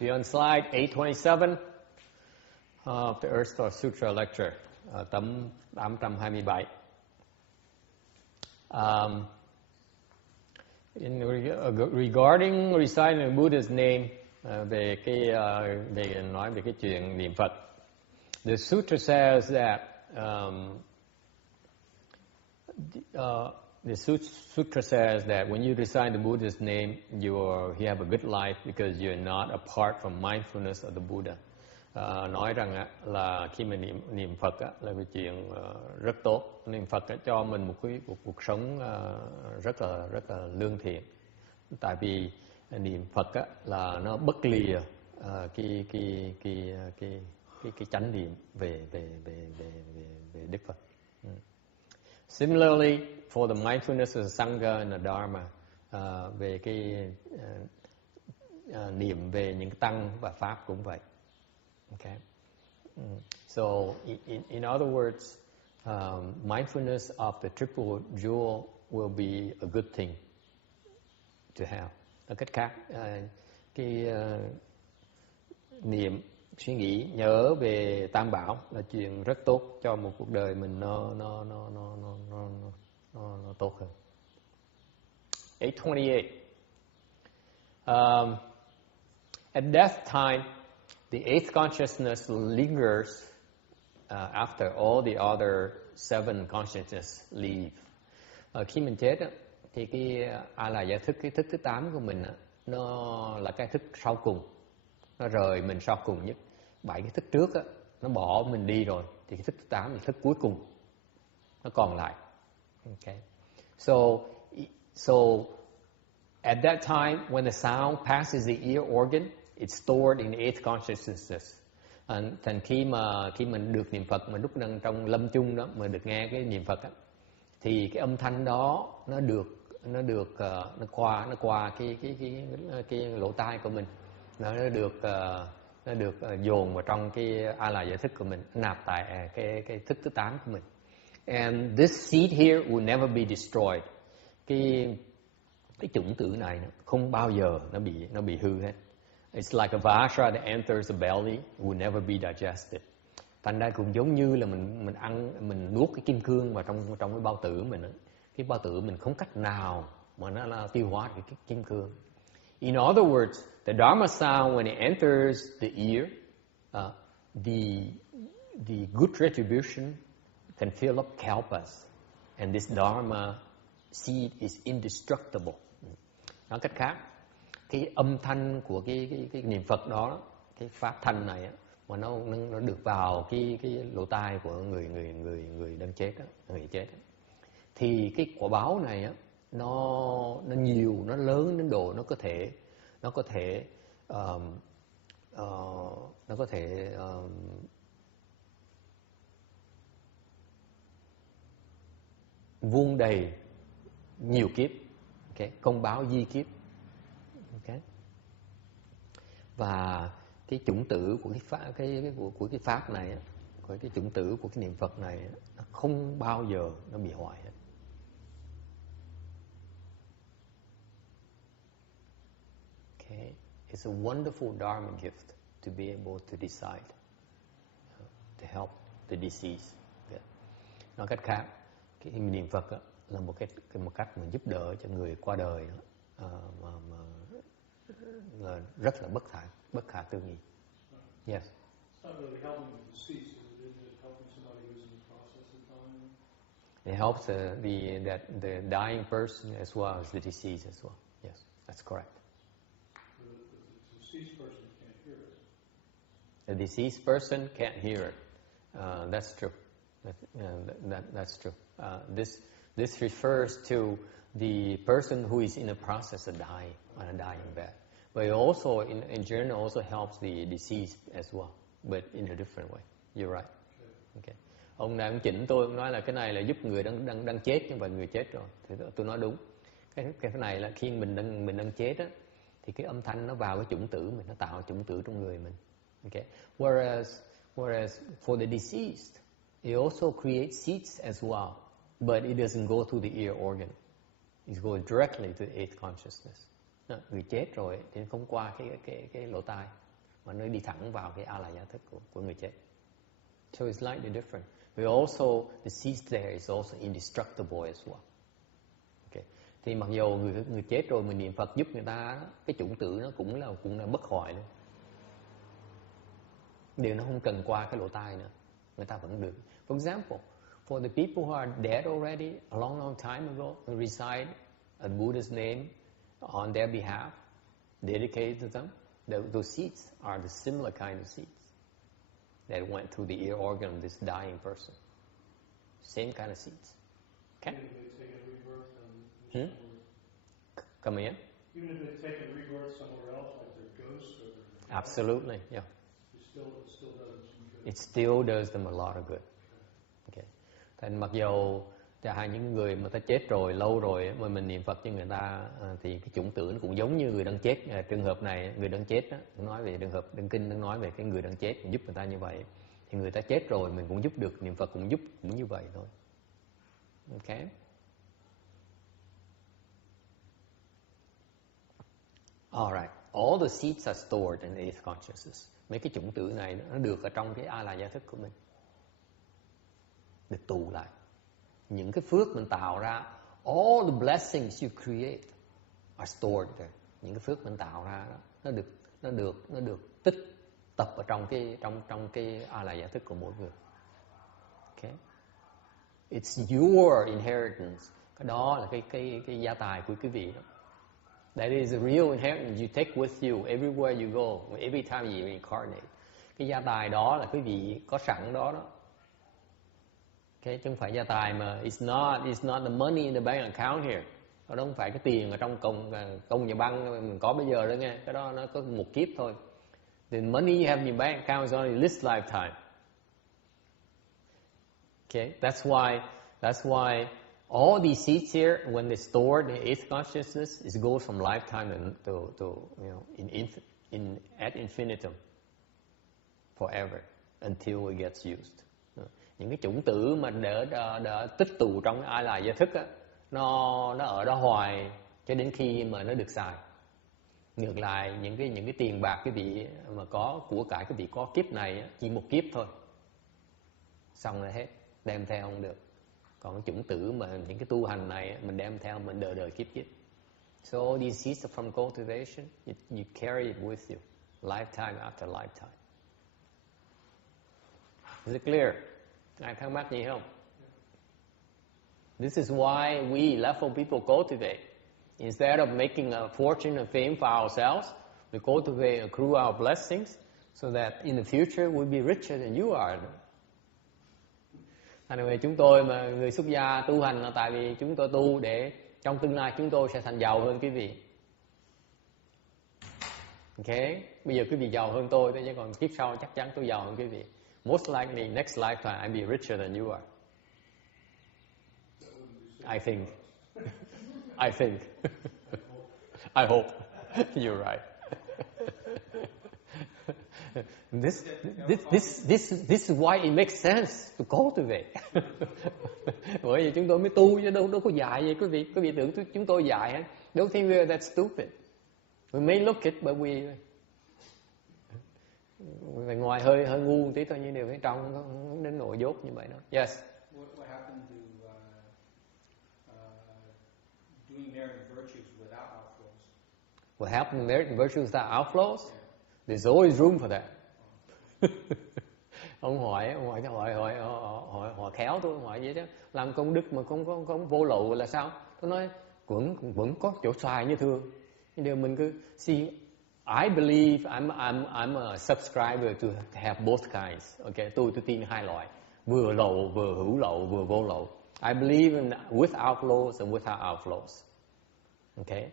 Be on slide 827 of the Earth Store Sutra lecture, tấm 827. Regarding reciting the Buddha's name, về nói về cái chuyện niệm Phật, the sutra says that the sutra says that when you recite the Buddha's name, you have a good life because you're not apart from mindfulness of the Buddha. Nói rằng là khi mình niệm Phật là cái chuyện rất tốt. Niệm Phật cho mình một cuộc sống rất là lương thiện. Tại vì niệm Phật là nó bất lìa cái chánh niệm về Đức Phật. Similarly, for the mindfulness of the Sangha and the Dharma, về cái niệm về những tăng và pháp cũng vậy. Okay. So, in other words, mindfulness of the triple jewel will be a good thing to have. Nói cách khác, niệm, suy nghĩ, nhớ về Tam Bảo là chuyện rất tốt cho một cuộc đời mình nó tốt hơn. 828. At death time, the eighth consciousness lingers after all the other seven consciousness leave. Khi mình chết thì cái A-la-gia thức, cái thức thứ 8 của mình nó là cái thức sau cùng, nó rời mình sau cùng nhất. 7 cái thức trước nó bỏ mình đi rồi, thì cái thức thứ 8 là thức cuối cùng nó còn lại. Okay. So at that time, when the sound passes the ear organ, it's stored in the eighth consciousness. Thành khi mình được niệm Phật, mà lúc đang trong lâm chung đó, mà được nghe cái niệm Phật thì cái âm thanh đó nó qua cái lỗ tai của mình, nó được dồn vào trong cái A-la-gia thức của mình, nạp tại cái thức thứ 8 của mình. And this seed here will never be destroyed. Cái chủng tử này không bao giờ nó bị hư hết. It's like a vajra that enters the belly, will never be digested. Thành ra cũng giống như là mình nuốt cái kim cương vào trong cái bao tử mình. Cái bao tử mình không cách nào mà nó là tiêu hóa cái kim cương. In other words, the Dharma sound when it enters the ear, the good retribution can fill up kalpas, and this Dharma seed is indestructible. Nói cách khác, cái âm thanh của cái niệm Phật đó, cái pháp thanh này mà nó được vào cái lỗ tai của người đang chết người chết, thì cái quả báo này nó nhiều, nó lớn đến độ nó có thể vuông đầy nhiều kiếp, okay? Công báo di kiếp, okay? Và cái chủng tử của cái pháp này, của cái chủng tử của cái niệm Phật này, nó không bao giờ nó bị hoại hết. Okay, it's a wonderful Dharma gift to be able to decide, to help the deceased. Yeah. Nói cách khác, cái niệm Phật là một cách mà giúp đỡ cho người qua đời mà là rất là bất khả tư nghị. Yes. It's not really helping the deceased, is it helping somebody who's in the process of dying? It helps the dying person as well as the deceased as well. Yes, that's correct. The deceased person can't hear it. The deceased person can't hear it. That's true. That's true. This refers to the person who is in the process of dying, on a dying bed. But it also, in general, also helps the deceased as well, but in a different way. You're right. Okay. Ông này ông chỉnh tôi, ông nói là cái này là giúp người đang chết, nhưng mà người chết rồi. Thì tôi nói đúng. Cái này là khi mình đang chết thì cái âm thanh nó vào cái chủng tử mình, nó tạo chủng tử trong người mình. Okay. Whereas for the deceased, it also creates seeds as well, but it doesn't go through the ear organ. It goes directly to the eighth consciousness. Người chết rồi thì không qua cái lỗ tai, mà nó đi thẳng vào cái a la gia thức của người chết. So it's slightly different. We also, the seeds there is also indestructible as well. Okay. Thì mặc dù người chết rồi mình niệm Phật giúp người ta, cái chủng tử nó cũng là bất hoại luôn. Điều nó không cần qua cái lỗ tai nữa, người ta vẫn được. For example, for the people who are dead already a long time ago, who reside a Buddha's name on their behalf, dedicated to them, those seeds are the similar kind of seeds that went through the ear organ of this dying person. Same kind of seeds. Okay? Even if they take a rebirth somewhere. Come again? Even if they take a rebirth somewhere else, like their ghosts or their Absolutely, yeah. it still does them some good. It still does them a lot of good. Okay. Thành mặc dù những người mà ta chết rồi lâu rồi mà mình niệm Phật cho người ta thì cái chủng tử nó cũng giống như người đang chết. Trường hợp này người đang chết đó, nói về trường hợp Đăng Kinh nó nói về cái người đang chết giúp người ta như vậy, thì người ta chết rồi mình cũng giúp được, niệm Phật cũng giúp cũng như vậy thôi. Okay. Alright, all the seeds are stored in eighth consciousness. Mấy cái chủng tử này nó được ở trong cái a la gia thức của mình, được tụ lại. Những cái phước mình tạo ra, all the blessings you create are stored there. Những cái phước mình tạo ra đó, nó được tích tập ở trong cái a la gia thức của mỗi người. Okay. It's your inheritance. Cái đó là cái gia tài của quý vị đó. That is a real inheritance you take with you everywhere you go, every time you reincarnate. Cái gia tài đó là quý vị có sẵn đó. Okay, chứ không phải gia tài mà it's not the money in the bank account here. Nó không phải cái tiền ở trong công nhà băng mình có bây giờ đó nghe. Cái đó nó có một kiếp thôi. The money you have in your bank account is only this lifetime. Okay, that's why all these seeds here, when they're stored in eighth consciousness, it goes from lifetime to ad infinitum, forever, until it gets used. Những cái chủng tử mà đỡ tích tụ trong ai là gia thức á, nó ở đó hoài cho đến khi mà nó được xài. Ngược lại những cái tiền bạc cái vị mà có của cải cái vị có kiếp này á, chỉ một kiếp thôi, xong rồi hết, đem theo không được. Còn cái chủng tử mà những cái tu hành này mình đem theo mình đời kiếp kiếp. So all these seeds are from cultivation. You carry it with you, lifetime after lifetime. Is it clear? Ai thắc mắc gì không? This is why we level people cultivate. Instead of making a fortune and fame for ourselves, we cultivate, accrue our blessings, so that in the future we'll be richer than you are. Thành về chúng tôi mà người xuất gia tu hành là tại vì chúng tôi tu để trong tương lai chúng tôi sẽ thành giàu hơn quý vị. Okay, bây giờ quý vị giàu hơn tôi, chứ còn kiếp sau chắc chắn tôi giàu hơn quý vị. Most likely next lifetime I'll be richer than you are. I think. I hope. You're right. This is why it makes sense to cultivate. Bởi vì chúng tôi mới tu chứ đâu có dạy vậy quý vị tưởng chúng tôi dạy hả? Don't think we're that stupid. We may look it, but we ngoài hơi ngu một tí thôi, nhưng điều bên trong không đến nỗi dốt như vậy đâu. Yes. What happened to doing merit and virtues without outflows? What happened to merit and virtues without outflows? Yeah. There's always room for that. Ông hỏi khéo tôi hỏi vậy chứ, làm công đức mà không vô lậu là sao? Tôi nói vẫn có chỗ xài như thường. Nhưng điều mình cứ see. I believe I'm a subscriber to have both kinds. Okay, tôi tin hai loại, vừa lậu, vừa hữu lậu, vừa vô lậu. I believe in with outflows and without outflows. Okay,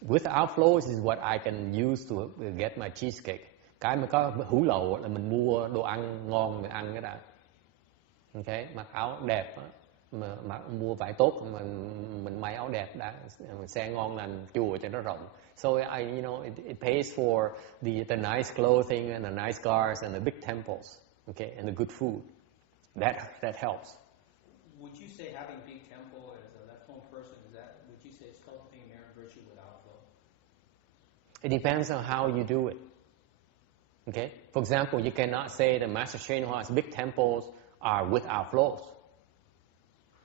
with outflows is what I can use to get my cheesecake. Cái mà có hữu lậu là mình mua đồ ăn ngon mình ăn cái đã. Okay, mặc áo đẹp mà mua vải tốt mình may áo đẹp đã, xe ngon lành, chùa cho nó rộng. So it pays for the nice clothing and the nice cars and the big temples, okay, and the good food. That helps. Would you say having big temple as a left-home person, would you say it's cultivating merit and virtue with outflow? It depends on how you do it. Okay? For example, you cannot say the Master Hsuan Hua's big temples are without floors.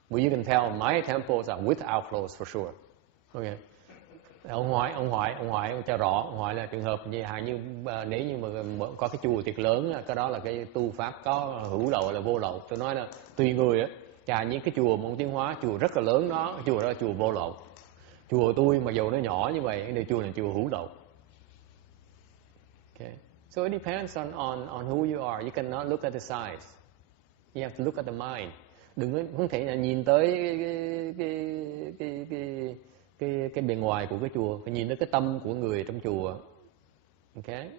But you can tell my temples are without floors for sure. Okay? Ông Hoài cho rõ, ông Hoài là trường hợp như nếu như mà có cái chùa thiệt lớn, cái đó là cái tu pháp có hữu lậu là vô lậu. Tôi nói là tùy người á, chà những cái chùa Môn Tiến Hóa, chùa rất là lớn đó, chùa đó là chùa vô lậu. Chùa tôi mà dù nó nhỏ như vậy, cái chùa là chùa hữu lậu. Okay. So it depends on who you are. You cannot look at the size. You have to look at the mind. Không thể là nhìn tới cái bề ngoài của cái chùa, phải nhìn tới cái tâm của người trong chùa. Okay.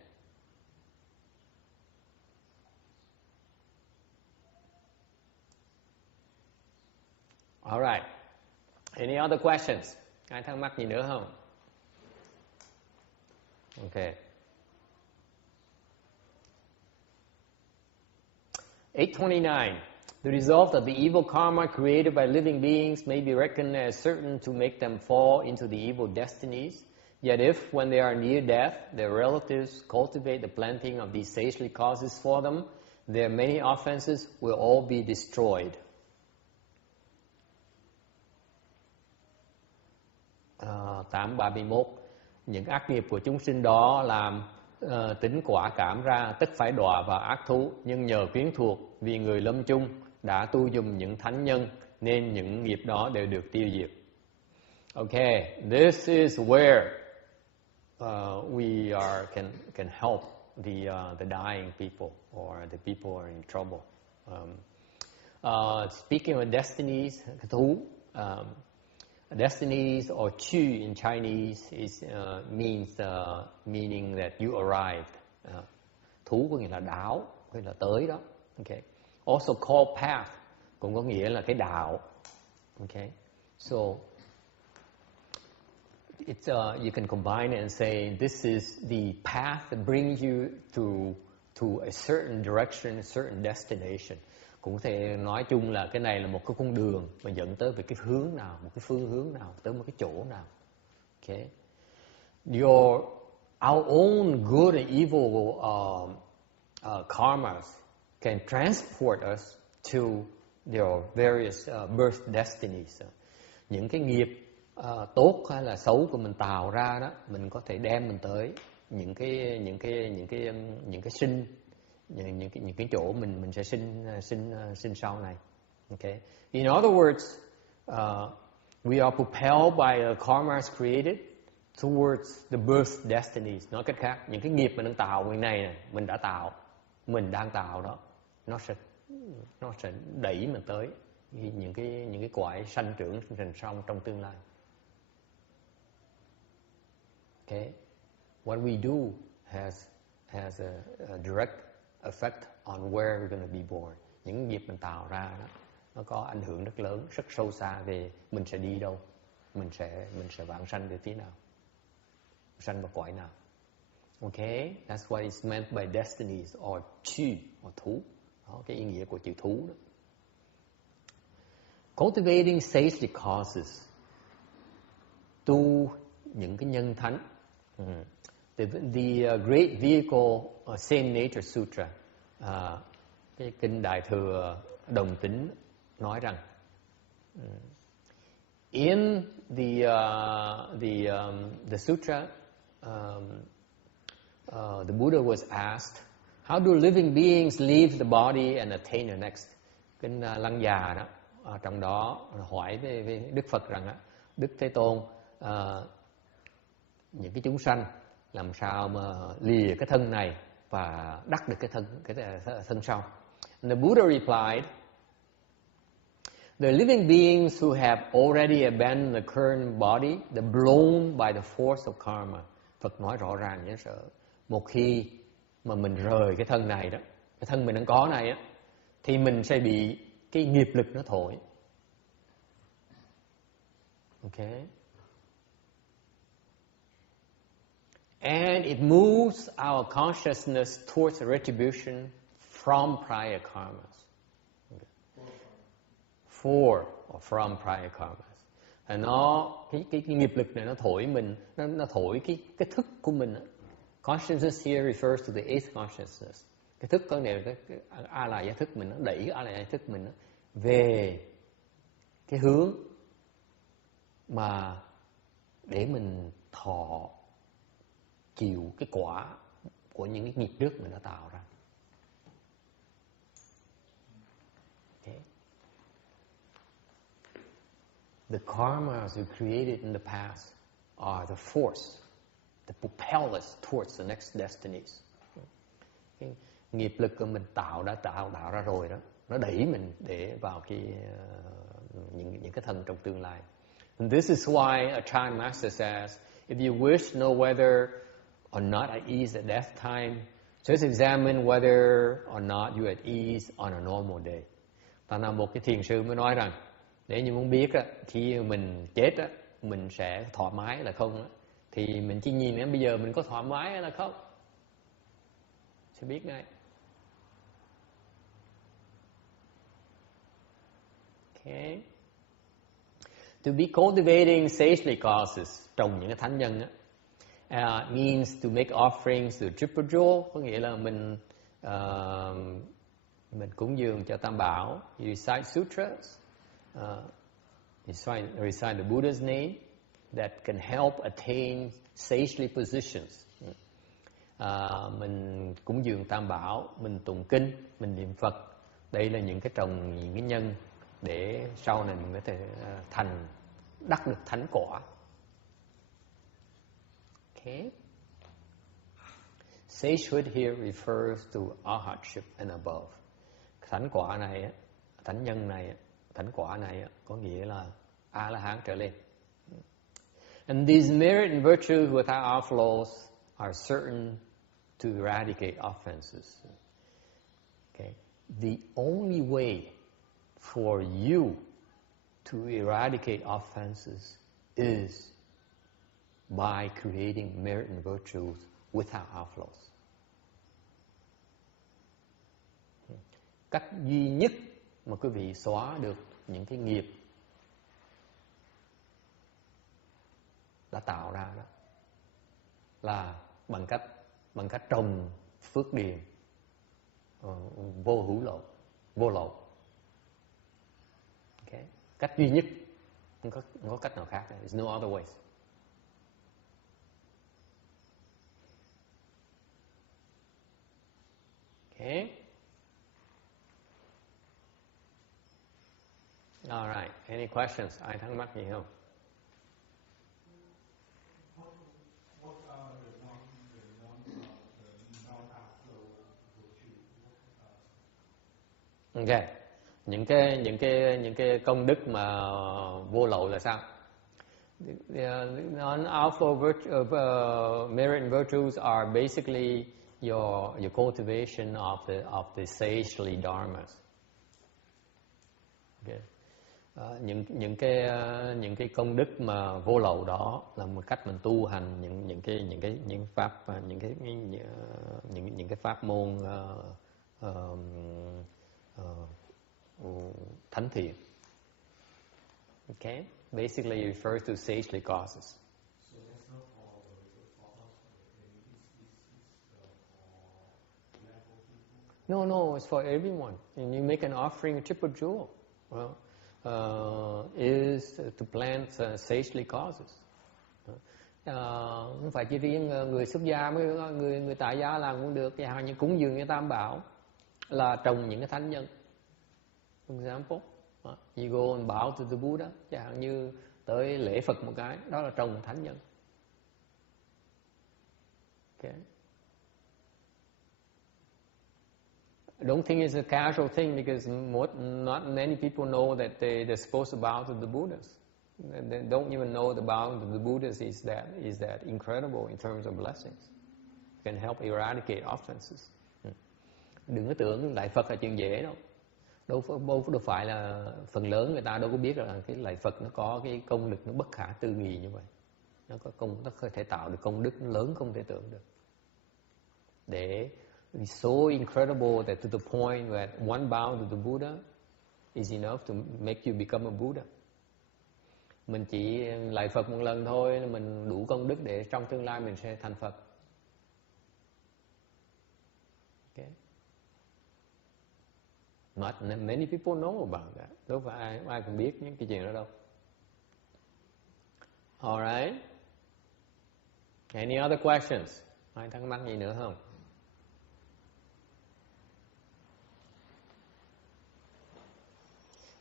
All right. Any other questions? Ai thắc mắc gì nữa không? Okay. 829. The result of the evil karma created by living beings may be reckoned as certain to make them fall into the evil destinies. Yet if, when they are near death, their relatives cultivate the planting of these sagely causes for them, their many offenses will all be destroyed. 831. Những ác nghiệp của chúng sinh đó làm tính quả cảm ra, tức phải đọa vào ác thú, nhưng nhờ quyến thuộc vì người lâm chung đã tu dùng những thánh nhân nên những nghiệp đó đều được tiêu diệt. Okay, this is where we can help the dying people or the people who are in trouble. Speaking of destinies, thú, destinies or chu in Chinese means meaning that you arrived. Thú có nghĩa là đáo, có nghĩa là tới đó. Okay. Also called path cũng có nghĩa là cái đạo. Okay. So it's you can combine it and say this is the path that brings you to a certain direction, a certain destination. Cũng có thể nói chung là cái này là một cái con đường mà dẫn tới về cái hướng nào, một cái phương hướng nào, tới một cái chỗ nào. Okay. Our own good and evil karmas can transport us to your various birth destinies. Những cái nghiệp tốt hay là xấu của mình tạo ra đó, mình có thể đem mình tới những cái sinh, những cái chỗ mình sẽ sinh sau này. Okay. In other words, we are propelled by the karmas created towards the birth destinies. Nói cách khác, những cái nghiệp mình đang tạo ngày này mình đã tạo, mình đang tạo đó, nó sẽ đẩy mình tới những cái cõi sanh trưởng trong tương lai. Okay. What we do has a direct effect on where we're going to be born. Những nghiệp mình tạo ra đó, nó có ảnh hưởng rất lớn, rất sâu xa về mình sẽ đi đâu, mình sẽ vãng sanh về phía nào, sanh vào cõi nào. Okay, that's what is meant by destinies or chu, or thú. Đó, cái ý nghĩa của chữ thú đó. Cultivating sagely causes, tu những cái nhân thánh. The great vehicle Same Nature Sutra, cái kinh Đại thừa Đồng Tính nói rằng, in the sutra, the Buddha was asked, how do living beings leave the body and attain the next? Kinh Lăng Già đó, trong đó hỏi với Đức Phật rằng, Đức Thế Tôn, những cái chúng sanh làm sao mà lìa cái thân này và đắc được cái thân sau. And the Buddha replied, the living beings who have already abandoned the current body, they're blown by the force of karma. Phật nói rõ ràng nhớ sợ, một khi mà mình rời cái thân này đó, cái thân mình đang có này á, thì mình sẽ bị cái nghiệp lực nó thổi. Okay. And it moves our consciousness towards retribution from prior karmas. Okay. For or from prior karmas. Và cái nghiệp lực này nó thổi mình, nó thổi cái thức của mình Consciousness here refers to the eighth consciousness. Cái thức có nghĩa là cái a la gia thức mình, nó đẩy a la gia thức mình về cái hướng mà để mình thọ chịu cái quả của những cái nghiệp trước mình đã tạo ra. Okay. The karmas we created in the past are the force that propel us towards the next destinies. Cái nghiệp lực của mình tạo ra rồi đó, nó đẩy mình để vào cái những cái thân trong tương lai. And this is why a child master says, if you wish to know whether or not at ease at death time, just examine whether or not you at ease on a normal day. Ta là một cái thiền sư mới nói rằng, nếu như muốn biết á, khi mình chết á, mình sẽ thoải mái hay là không á, thì mình chỉ nhìn đến bây giờ mình có thoải mái hay là không, sẽ biết ngay. Okay. To be cultivating sagely causes, trồng những cái thánh nhân á, means to make offerings to triple jewel, có nghĩa là mình cúng dường cho Tam Bảo, you recite sutras, recite the Buddha's name that can help attain sagely positions. Mình cúng dường Tam Bảo, mình tụng kinh, mình niệm Phật. Đây là những cái trồng những cái nhân để sau này mình có thể đắc được thánh quả. Okay. Sagehood here refers to arhatship and above. Thánh quả này, thánh nhân này, thánh quả này có nghĩa là A La Hán trở lên. And these merit and virtues without outflows are certain to eradicate offenses. Okay. The only way for you to eradicate offenses is by creating merit and virtues without outflows. Cách duy nhất mà quý vị xóa được những cái nghiệp đã tạo ra đó là bằng cách trồng phước điền vô lậu. Okay. Cách duy nhất, không có cách nào khác. There's no other ways. Okay. All right. Any questions? Ai thắc mắc gì không? Okay. Những cái công đức mà vô lậu là sao? Non-alpha merit and virtues are basically your cultivation of the sagely dharmas. Okay. Những cái công đức mà vô lậu đó là một cách mình tu hành những cái pháp môn thánh thiện. Okay, basically it refers to sagely causes. So that's not all the forms. It's for level people. No, it's for everyone. And you make an offering, a triple jewel. Well, is to plant sagely causes. Không phải chỉ riêng người xuất gia mới người tại gia làm cũng được. Chẳng hạn như cúng dường như Tam Bảo là trồng những cái thánh nhân. For example, you go and bow to the Buddha, chẳng hạn như tới lễ Phật một cái, đó là trồng thánh nhân. Okay. I don't think it's a casual thing because not many people know that they're supposed to bow to the Buddhas. They don't even know the bowing to the Buddhas is that incredible in terms of blessings. It can help eradicate offenses. Đừng có tưởng lạy Phật là chuyện dễ đâu. Đâu phải là phần lớn người ta đâu có biết là cái lạy Phật nó có cái công lực nó bất khả tư nghị như vậy. Nó có thể tạo được công đức lớn không thể tưởng được. Để it's so incredible that to the point that one bow to the Buddha is enough to make you become a Buddha. Mình chỉ lạy Phật một lần thôi, mình đủ công đức để trong tương lai mình sẽ thành Phật. Okay. Not many people know about that. Đâu phải ai cũng biết những cái chuyện đó đâu. Alright. Any other questions? Ai thắc mắc gì nữa không?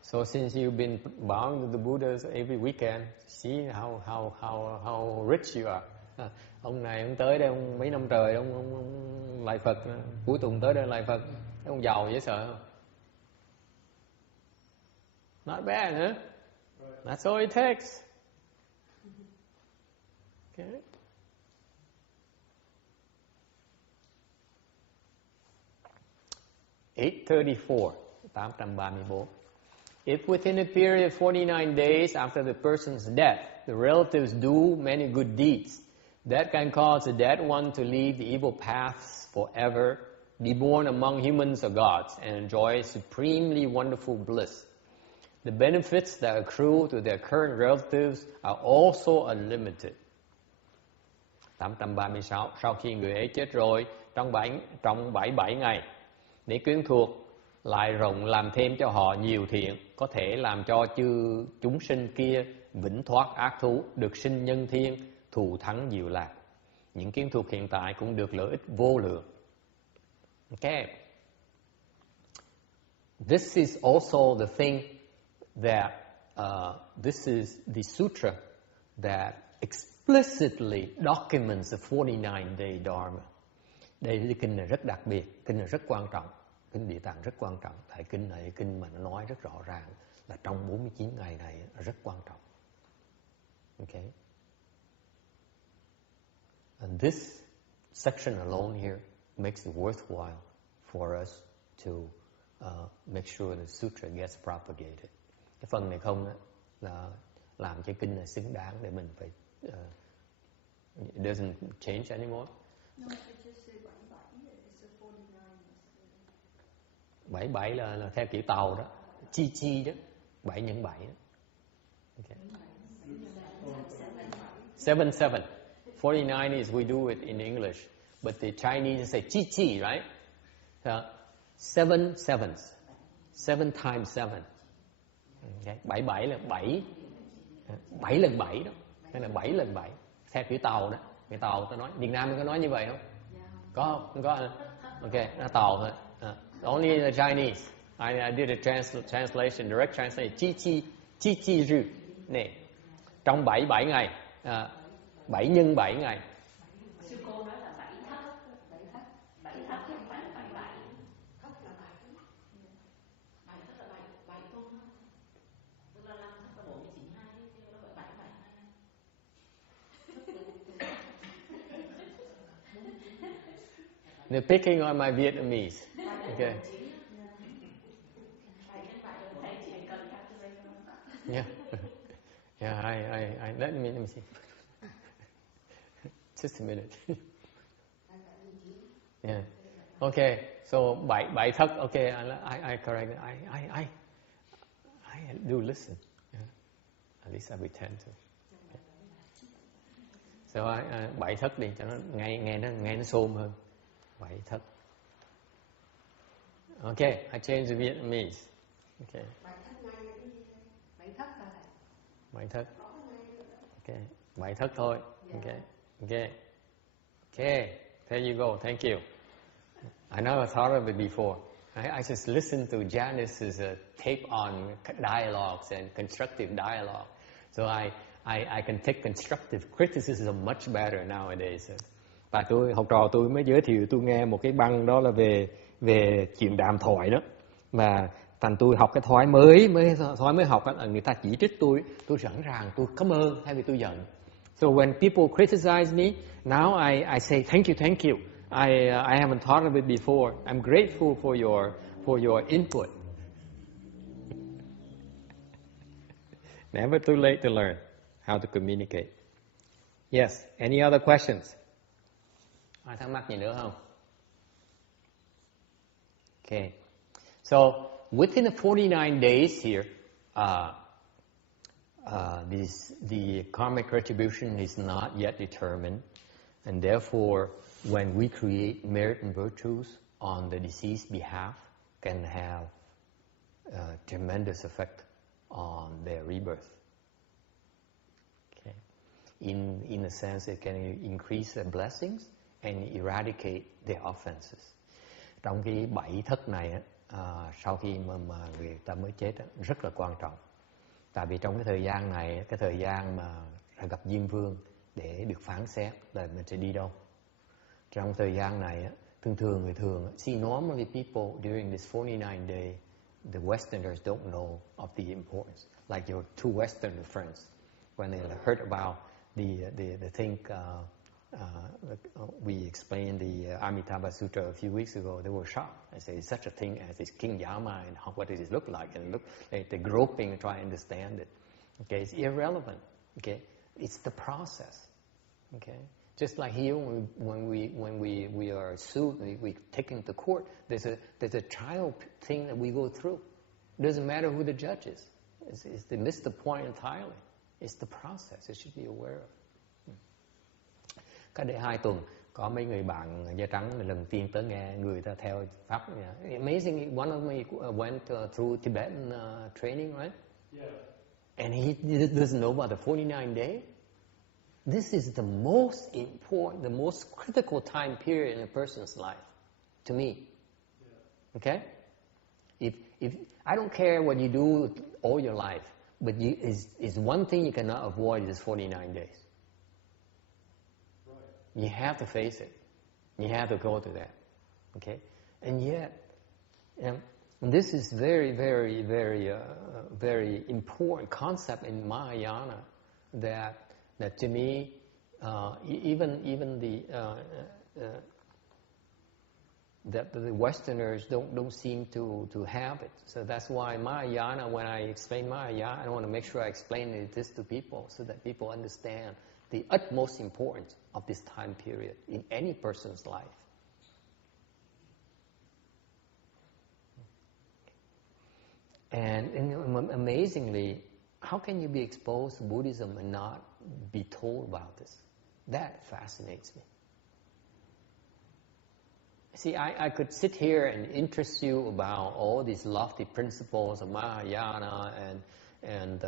So since you've been bowing to the Buddhas every weekend, see how rich you are. Ông này ông tới đây ông mấy năm trời ông lại Phật, cuối tuần tới đây lại Phật, ông giàu dễ sợ không? Not bad, huh? That's all it takes. Okay. $834. If within a period of 49 days after the person's death, the relatives do many good deeds, that can cause the dead one to leave the evil paths forever, be born among humans or gods, and enjoy supremely wonderful bliss. The benefits that accrue to their current relatives are also unlimited. 836. Sau khi người ấy chết rồi, trong 77 ngày, để quyến thuộc lại rộng làm thêm cho họ nhiều thiện, có thể làm cho chúng sinh kia vĩnh thoát ác thú, được sinh nhân thiên, thù thắng diệu lạc. Những kiến thuộc hiện tại cũng được lợi ích vô lượng. Okay. This is also the thing that this is the sutra that explicitly documents the 49-day Dharma. Đây là kinh này rất đặc biệt, kinh này rất quan trọng. Kinh Địa Tạng rất quan trọng. Tại kinh này, kinh mà nó nói rất rõ ràng là trong 49 ngày này rất quan trọng. Okay. And this section alone here makes it worthwhile for us to make sure the sutra gets propagated. Cái phần này không là làm cho kinh này xứng đáng để mình phải it doesn't change anymore. No, it just say 77. It's a 49. 77 là theo kiểu tàu đó, chi đó, 7 x 7 đó. Okay. 7. 49 is we do it in English, but the Chinese say chi, right? So 7 sevens. 7 times 7. Okay. 77 là 7 lần 7 đó. Hay là 7 lần 7. Theo kiểu tàu đó. Cái tàu tôi nói, Việt Nam mình có nói như vậy không? Có không? Không có hả? Ok, nó tàu thôi. Only the Chinese. I did a translation, direct translation. Chi rư. Nè. Trong 7 ngày. 7 x 7 ngày. Sư cô nói là 7 thất chứ không phải là 77. Thất là 7. 7 thất là 7 tôn thôi. Tức là 5 thất là 49 chứ nó gọi 7. They're picking on my Vietnamese. Okay. Yeah. Yeah, I let me see. Just a minute. Yeah. Okay. So bảy thất. Okay. I correct. I do listen. Yeah. At least I pretend to. Okay. So bảy thất đi cho nó nghe nó xôm hơn. 7 thất. Okay. I change to Vietnamese. Okay. 7 thất. Okay. 7 thất thôi. Okay. Okay. Okay. There you go. Thank you. I never thought of it before. I just listened to Janice's tape on dialogues and constructive dialogue. So I can take constructive criticism much better nowadays. Tại học trò tôi mới giới thiệu tôi nghe một cái băng đó là về chuyện đàm thoại đó. Và thành tôi học cái thói mới học là người ta chỉ trích tôi sẵn sàng tôi cảm ơn thay vì tôi giận. So when people criticize me, now I say thank you. I haven't thought of it before. I'm grateful for your input. Never too late to learn how to communicate. Yes, any other questions? Ai thắc mắc gì nữa không? Okay. So within the 49 days here, the karmic retribution is not yet determined, and therefore, when we create merit and virtues, on the deceased behalf can have a tremendous effect on their rebirth. Okay. In a sense, it can increase their blessings and eradicate their offenses. Trong cái 7 thức này, sau khi mà người ta mới chết, rất là quan trọng. Tại vì trong cái thời gian này, cái thời gian mà gặp Diêm Vương để được phán xét là mình sẽ đi đâu. Trong thời gian này, người thường, see normally people during this 49 day, the Westerners don't know of the importance. Like your two Western friends, when they heard about the thing, we explained the Amitabha Sutra a few weeks ago, they were shocked. I say, such a thing as this kinhÄ, and what does it look like? And look, they're groping and try to understand it. Okay, it's irrelevant. Okay, it's the process. Okay, just like here when we are sued, we taken to court. There's a trial thing that we go through. It doesn't matter who the judge is. They miss the point entirely. It's the process. It should be aware of. Cách đây 2 tuần có mấy người bạn da trắng lần tiên tới nghe người ta theo pháp. Amazing, one of me went through Tibetan training, right? Yeah. And he doesn't know about the 49 day. This is the most important, the most critical time period in a person's life, to me. Yeah. Okay? If I don't care what you do all your life, but is one thing you cannot avoid is 49 days. You have to face it. You have to go to that. Okay? And yet, this is very, very, very, very important concept in Mahayana that to me, even that the Westerners don't seem to have it. So that's why Mahayana, when I explain Mahayana, I want to make sure I explain this to people so that people understand the utmost importance of this time period in any person's life. And amazingly, how can you be exposed to Buddhism and not be told about this? That fascinates me. See, I could sit here and interest you about all these lofty principles of Mahayana and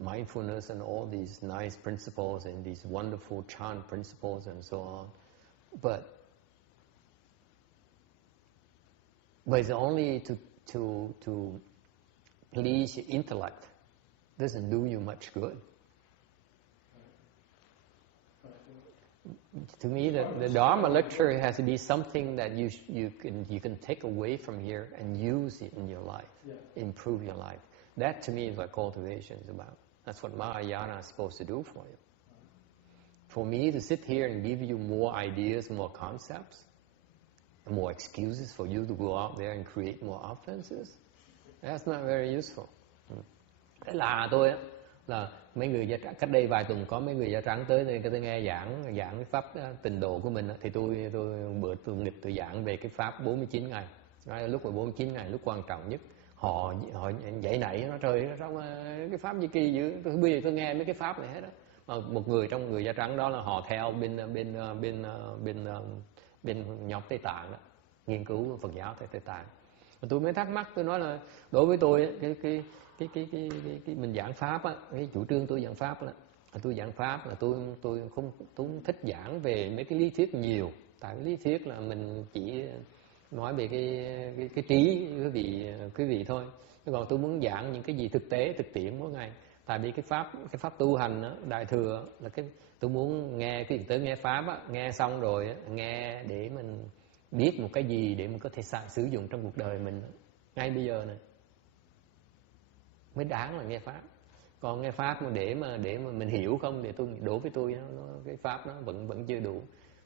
mindfulness and all these nice principles and these wonderful chant principles and so on. But it's only to please your intellect. Doesn't do you much good. To me, the Dharma lecture has to be something that you can take away from here and use it in your life, improve your life. That to me is what cultivation is about. That's what Mahayana is supposed to do for you. For me to sit here and give you more ideas, more concepts, and more excuses for you to go out there and create more offenses, that's not very useful. Cái là tôi á, là mấy người da trắng, cách đây vài tuần có mấy người da trắng tới thì tôi nghe giảng cái pháp tịnh độ của mình thì tôi bữa tuần nghịch tôi giảng về cái pháp 49 ngày. Lúc mà 49 ngày lúc quan trọng nhất. Họ dậy nảy nó trời sao cái pháp gì kỳ dữ, bây giờ tôi nghe mấy cái pháp này hết á. Mà một người trong người da trắng đó là họ theo bên nhóm Tây Tạng đó, nghiên cứu Phật giáo Tây Tạng. Tôi mới thắc mắc, tôi nói là đối với tôi cái mình giảng pháp á, cái chủ trương tôi giảng pháp là tôi giảng pháp là tôi không thích giảng về mấy cái lý thuyết nhiều, tại cái lý thuyết là mình chỉ nói về cái trí quý vị thôi. Chứ còn tôi muốn giảng những cái gì thực tế thực tiễn mỗi ngày. Tại vì cái pháp tu hành đó, đại thừa là tôi muốn nghe cái tới nghe pháp á, nghe xong rồi nghe để mình biết một cái gì để mình có thể sử dụng trong cuộc đời mình ngay bây giờ này mới đáng là nghe pháp. Còn nghe pháp mà để mà mình hiểu không, để đối với tôi cái pháp nó vẫn chưa đủ.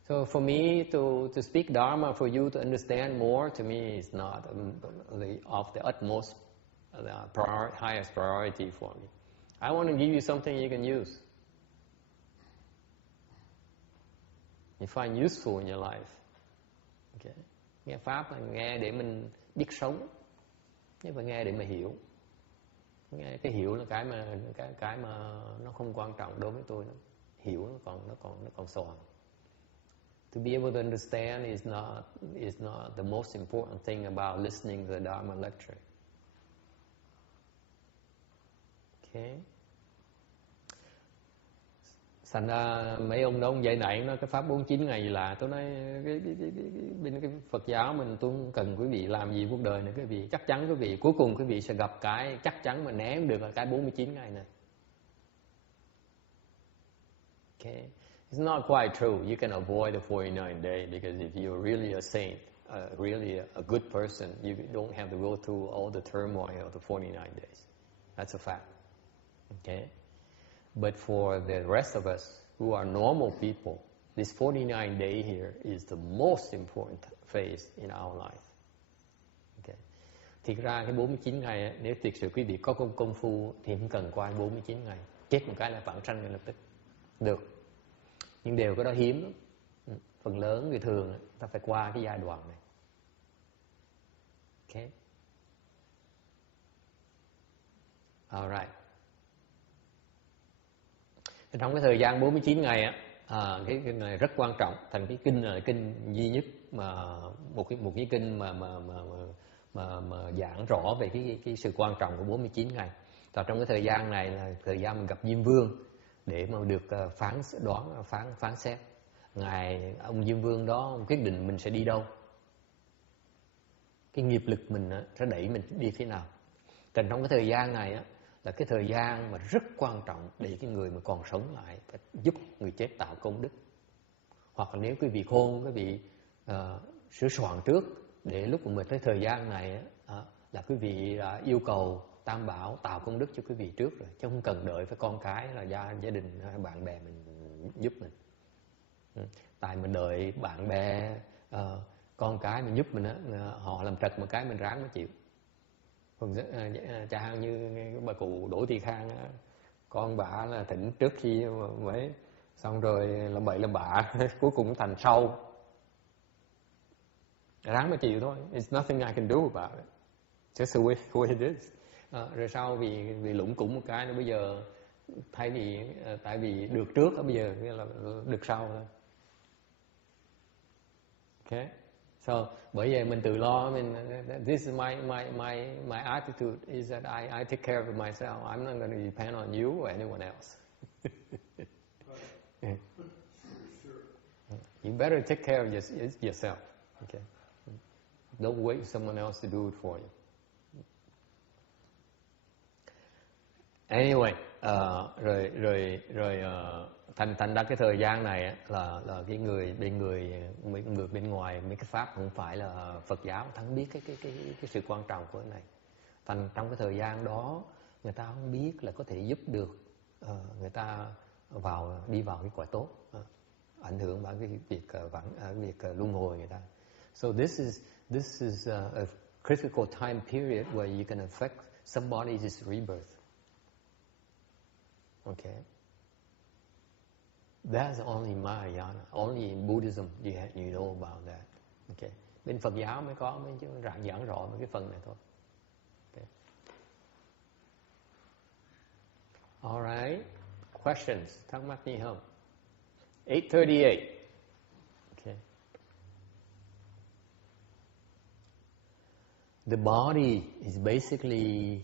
So for me to speak Dharma for you to understand more, to me is not of the utmost highest priority for me. I want to give you something you can use. You find useful in your life. Okay. Nghe pháp là nghe để mình biết sống, chứ phải nghe để mà hiểu. Nghe cái hiểu là cái mà nó không quan trọng đối với tôi. Hiểu nó còn xoàn. To be able to understand is not the most important thing about listening to the Dharma lecture. Okay. Thành ra mấy ông đó ông dạy nãy nói cái pháp 49 ngày gì là tôi nói bên cái Phật giáo mình tôi không cần quý vị làm gì cuộc đời này quý vị, chắc chắn quý vị cuối cùng quý vị sẽ gặp cái chắc chắn mà ném được là cái 49 ngày này. Okay. It's not quite true. You can avoid the 49 days because if you're really a saint, really a good person, you don't have to go through all the turmoil of the 49 days. That's a fact. Okay. But for the rest of us who are normal people, this 49 day here is the most important phase in our life. Okay. Thì ra cái 49 ngày ấy, nếu thực sự quý vị có công phu thì không cần qua 49 ngày. Chết một cái là vãng sanh ngay lập tức. Được. Nhưng điều cái đó hiếm lắm. Phần lớn người thường ta phải qua cái giai đoạn này. Okay. Alright. Trong cái thời gian 49 ngày á, cái này rất quan trọng. Thành cái kinh là kinh duy nhất mà một cái kinh mà giảng rõ về cái sự quan trọng của 49 ngày. Và trong cái thời gian này là thời gian mình gặp Diêm Vương để mà được phán xét. Ngài ông Diêm Vương đó quyết định mình sẽ đi đâu, cái nghiệp lực mình sẽ đẩy mình đi thế nào. Trong cái thời gian này á, là cái thời gian mà rất quan trọng để cái người mà còn sống lại phải giúp người chết tạo công đức. Hoặc là nếu quý vị khôn, quý vị sửa soạn trước để lúc mà mình tới thời gian này là quý vị đã yêu cầu Tam Bảo tạo công đức cho quý vị trước rồi, chứ không cần đợi phải con cái là gia đình hay bạn bè mình giúp mình. Tại mình đợi bạn bè con cái mình giúp mình họ làm trật một cái mình ráng mới chịu. Chẳng hạn như bà cụ Đỗ Thị Khang á, con bà là thỉnh trước khi mới xong rồi làm bậy làm bạ cuối cùng thành sâu, ráng mà chịu thôi. It's nothing I can do about it, just the way it is. Rồi sau vì lủng củng một cái nó bây giờ tại vì được trước bây giờ là được sau thôi. Okay. So bởi vậy mình tự lo. This is my attitude is that I take care of myself. I'm not going to depend on you or anyone else. Yeah. You better take care of yourself. Okay. Don't wait for someone else to do it for you. Anyway, thành ra cái thời gian này là cái người bên ngoài mấy cái pháp không phải là Phật giáo, thắng biết cái sự quan trọng của cái này. Thành trong cái thời gian đó người ta không biết là có thể giúp được người ta đi vào cái quả tốt, ảnh hưởng bởi cái việc luân hồi người ta. So this is a critical time period where you can affect somebody's rebirth. Okay. That's only Mahayana. Only in Buddhism you know about that. Okay. Bên Phật giáo mới có chứ giảng rõ mấy cái phần này thôi. Okay. All right. Questions? Thắc mắc gì không? 8:38. Okay. The body is basically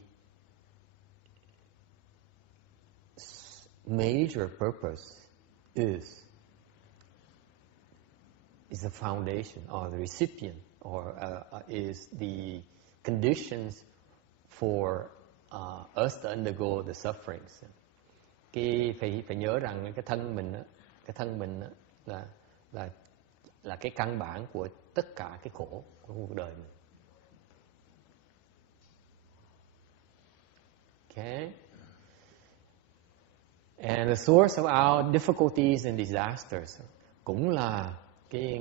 major purpose is the foundation or the recipient or is the conditions for us to undergo the sufferings. Phải nhớ rằng cái thân mình là cái căn bản của tất cả cái khổ của cuộc đời mình. Okay. And the source of our difficulties and disasters cũng là cái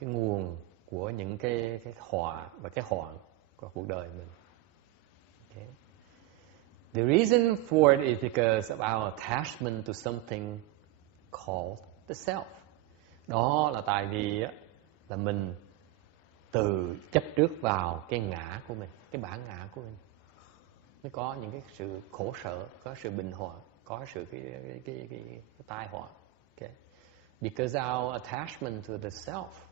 nguồn của những cái họa và cái hoạn của cuộc đời mình. Okay. The reason for it is because of our attachment to something called the self. Đó là tại vì là mình từ chấp trước vào cái ngã của mình, cái bản ngã của mình. Mới có những cái sự khổ sở, có sự bình hòa, có sự cái tai họa. Okay. Because our attachment to the self,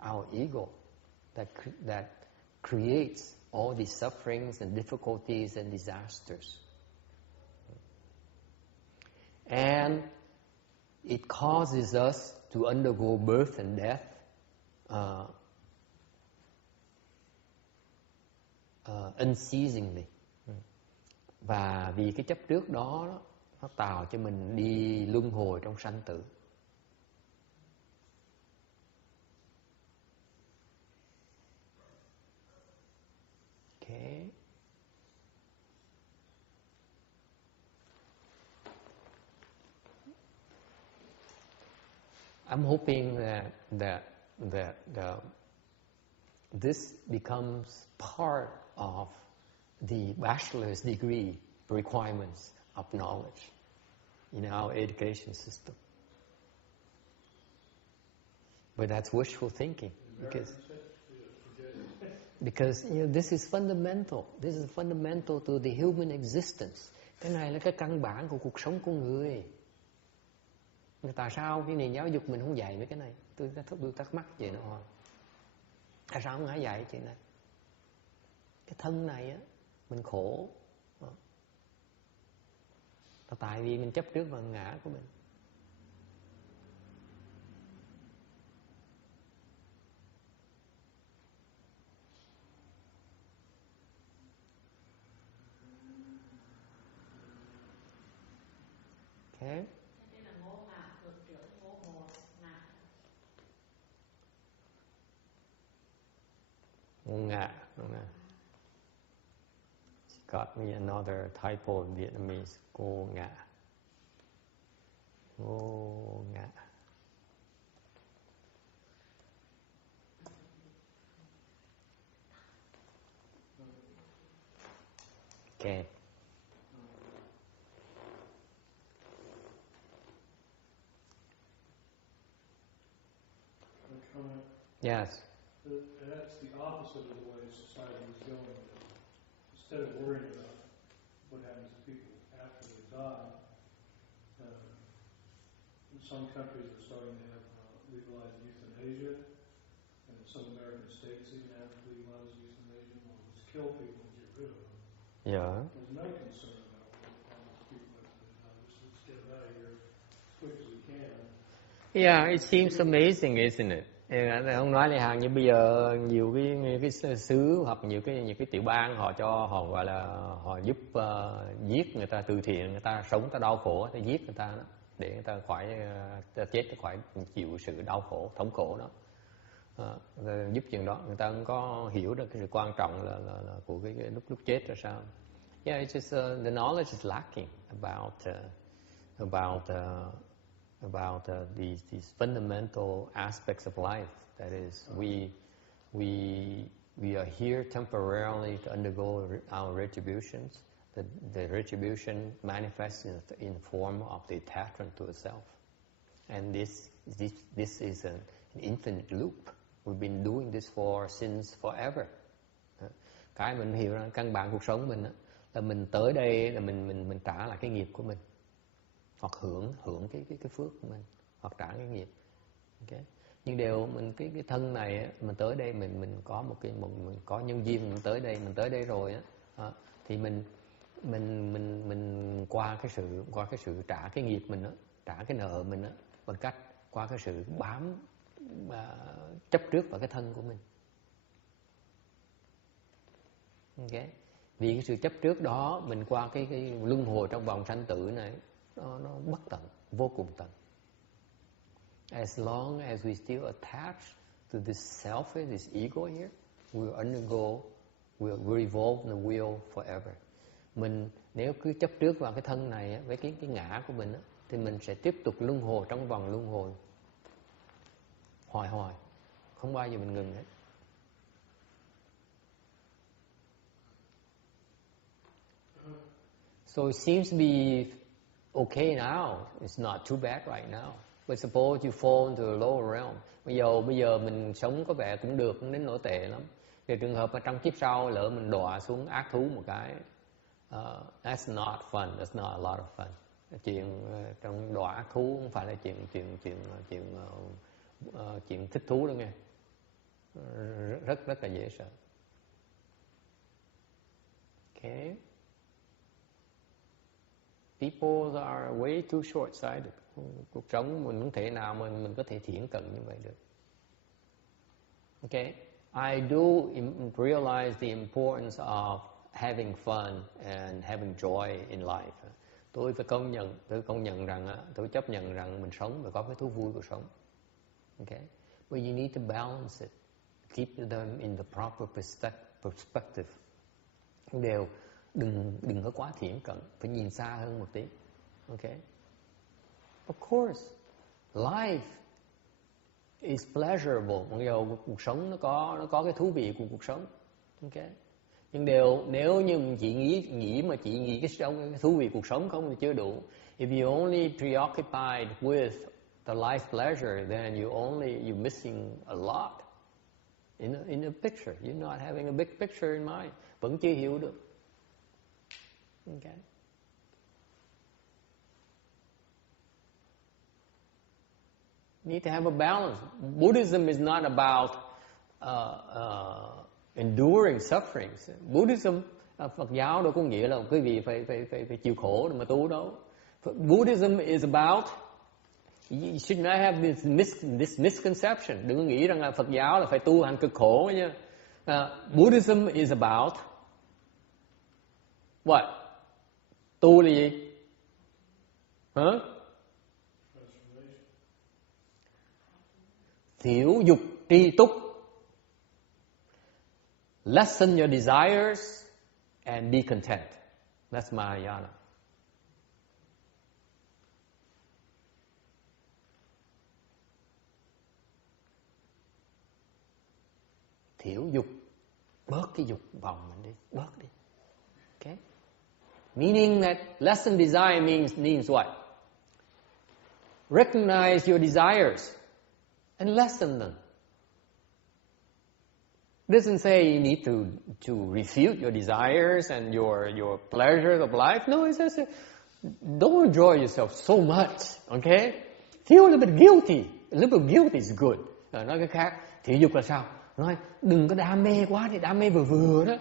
our ego, that creates all these sufferings and difficulties and disasters. And it causes us to undergo birth and death unceasingly. Và vì cái chấp trước đó, nó tạo cho mình đi luân hồi trong sanh tử. Okay. I'm hoping that this becomes part of the bachelor's degree requirements of knowledge in our education system. But that's wishful thinking, because you know, this is fundamental. This is fundamental to the human existence. Cái này là cái căn bản của cuộc sống con người. Tại sao cái nền giáo dục mình không dạy mấy cái này? Tôi thắc mắc vậy đó. Tại sao không ai dạy chuyện này? Cái thân này á, mình khổ. Là tại vì mình chấp trước vào ngã của mình. Okay. Ngô ngạ, đúng không? She got me another typo in Vietnamese. Ngô ngạ. Ngô ngạ. Okay. Yes. That's the opposite of the way society is going. Instead of worrying about what happens to people after they die, in some countries are starting to have legalized euthanasia, and in some American states even have legalized euthanasia. Well, just kill people and get rid of them. Yeah. There's no concern about what happens to people after they die. Let's get them out of here as quick as we can. Yeah, it seems amazing, isn't it? Ông nói lại hàng như bây giờ nhiều cái xứ hoặc nhiều cái tiểu bang họ gọi là họ giúp giết người ta từ thiện, người ta sống ta đau khổ, ta giết người ta đó, để người ta khỏi chết, khỏi chịu sự đau khổ, thống khổ đó. Giúp chừng đó người ta không có hiểu được cái sự quan trọng là của cái lúc chết ra sao. Yeah, it's just the knowledge is lacking about these fundamental aspects of life. That is, we are here temporarily to undergo our retributions. The retribution manifests in the form of the attachment to the self, and this is an infinite loop. We've been doing this since forever. Cái mình hiểu là căn bản cuộc sống mình là mình tới đây là mình trả lại cái nghiệp của mình, hoặc hưởng cái phước của mình, hoặc trả cái nghiệp. Okay. Nhưng đều mình cái thân này mình tới đây mình có mình có nhân duyên mình tới đây rồi á, thì mình qua cái sự trả cái nghiệp mình đó, trả cái nợ mình đó, bằng cách qua cái sự bám chấp trước vào cái thân của mình. Okay. Vì cái sự chấp trước đó mình qua cái luân hồi trong vòng sanh tử này nó bất tận, vô cùng tận. As long as we still attach to this self, this ego here, we'll revolve the wheel forever. Mình nếu cứ chấp trước vào cái thân này với cái ngã của mình thì mình sẽ tiếp tục luân hồi trong vòng luân hồi hoài, không bao giờ mình ngừng hết. So it seems to be okay now. It's not too bad right now. But suppose you fall into a lower realm. Bây giờ mình sống có vẻ cũng được, không đến nỗi tệ lắm. Về trường hợp mà trong kiếp sau lỡ mình đọa xuống ác thú một cái, that's not fun. That's not a lot of fun. Chuyện trong đọa ác thú không phải là chuyện thích thú đâu nghe. Rất là dễ sợ. Okay. People are way too short-sighted. Cuộc sống mình không thể nào mình có thể thiển cận như vậy được. Okay. I do realize the importance of having fun and having joy in life. Tôi công nhận rằng, tôi chấp nhận rằng mình sống và có cái thú vui cuộc sống. Okay. But you need to balance it. Keep them in the proper perspective. Đều đừng có quá thiển cận, phải nhìn xa hơn một tí. Okay. Of course, life is pleasurable. Mặc dù cuộc sống nó có cái thú vị của cuộc sống. Okay. Nhưng nếu như mình chỉ nghĩ cái thú vị cuộc sống không thì chưa đủ. If you only preoccupied with the life pleasure, then you're missing a lot in a picture. You're not having a big picture in mind. Vẫn chưa hiểu được. Okay. You need to have a balance. Buddhism is not about enduring sufferings. Buddhism, Phật giáo đâu có nghĩa là quý vị phải chịu khổ để mà tu đâu. Buddhism is about, you should not have this misconception. Đừng có nghĩ rằng là Phật giáo là phải tu hành cực khổ nha. Buddhism is about what? Tu là gì? Hả? Thiểu dục tri túc. Lessen your desires and be content. That's Mahayana. Thiểu dục, bớt cái dục vọng mình đi, bớt đi. Okay? Meaning that lessen desire means what? Recognize your desires and lessen them. It doesn't say you need to refute your desires and your pleasures of life. No, it says don't enjoy yourself so much. Okay? Feel a little bit guilty. A little bit guilty is good. Nói cái khác, thiểu dục là sao? Nói đừng có đam mê quá thì đam mê vừa đó.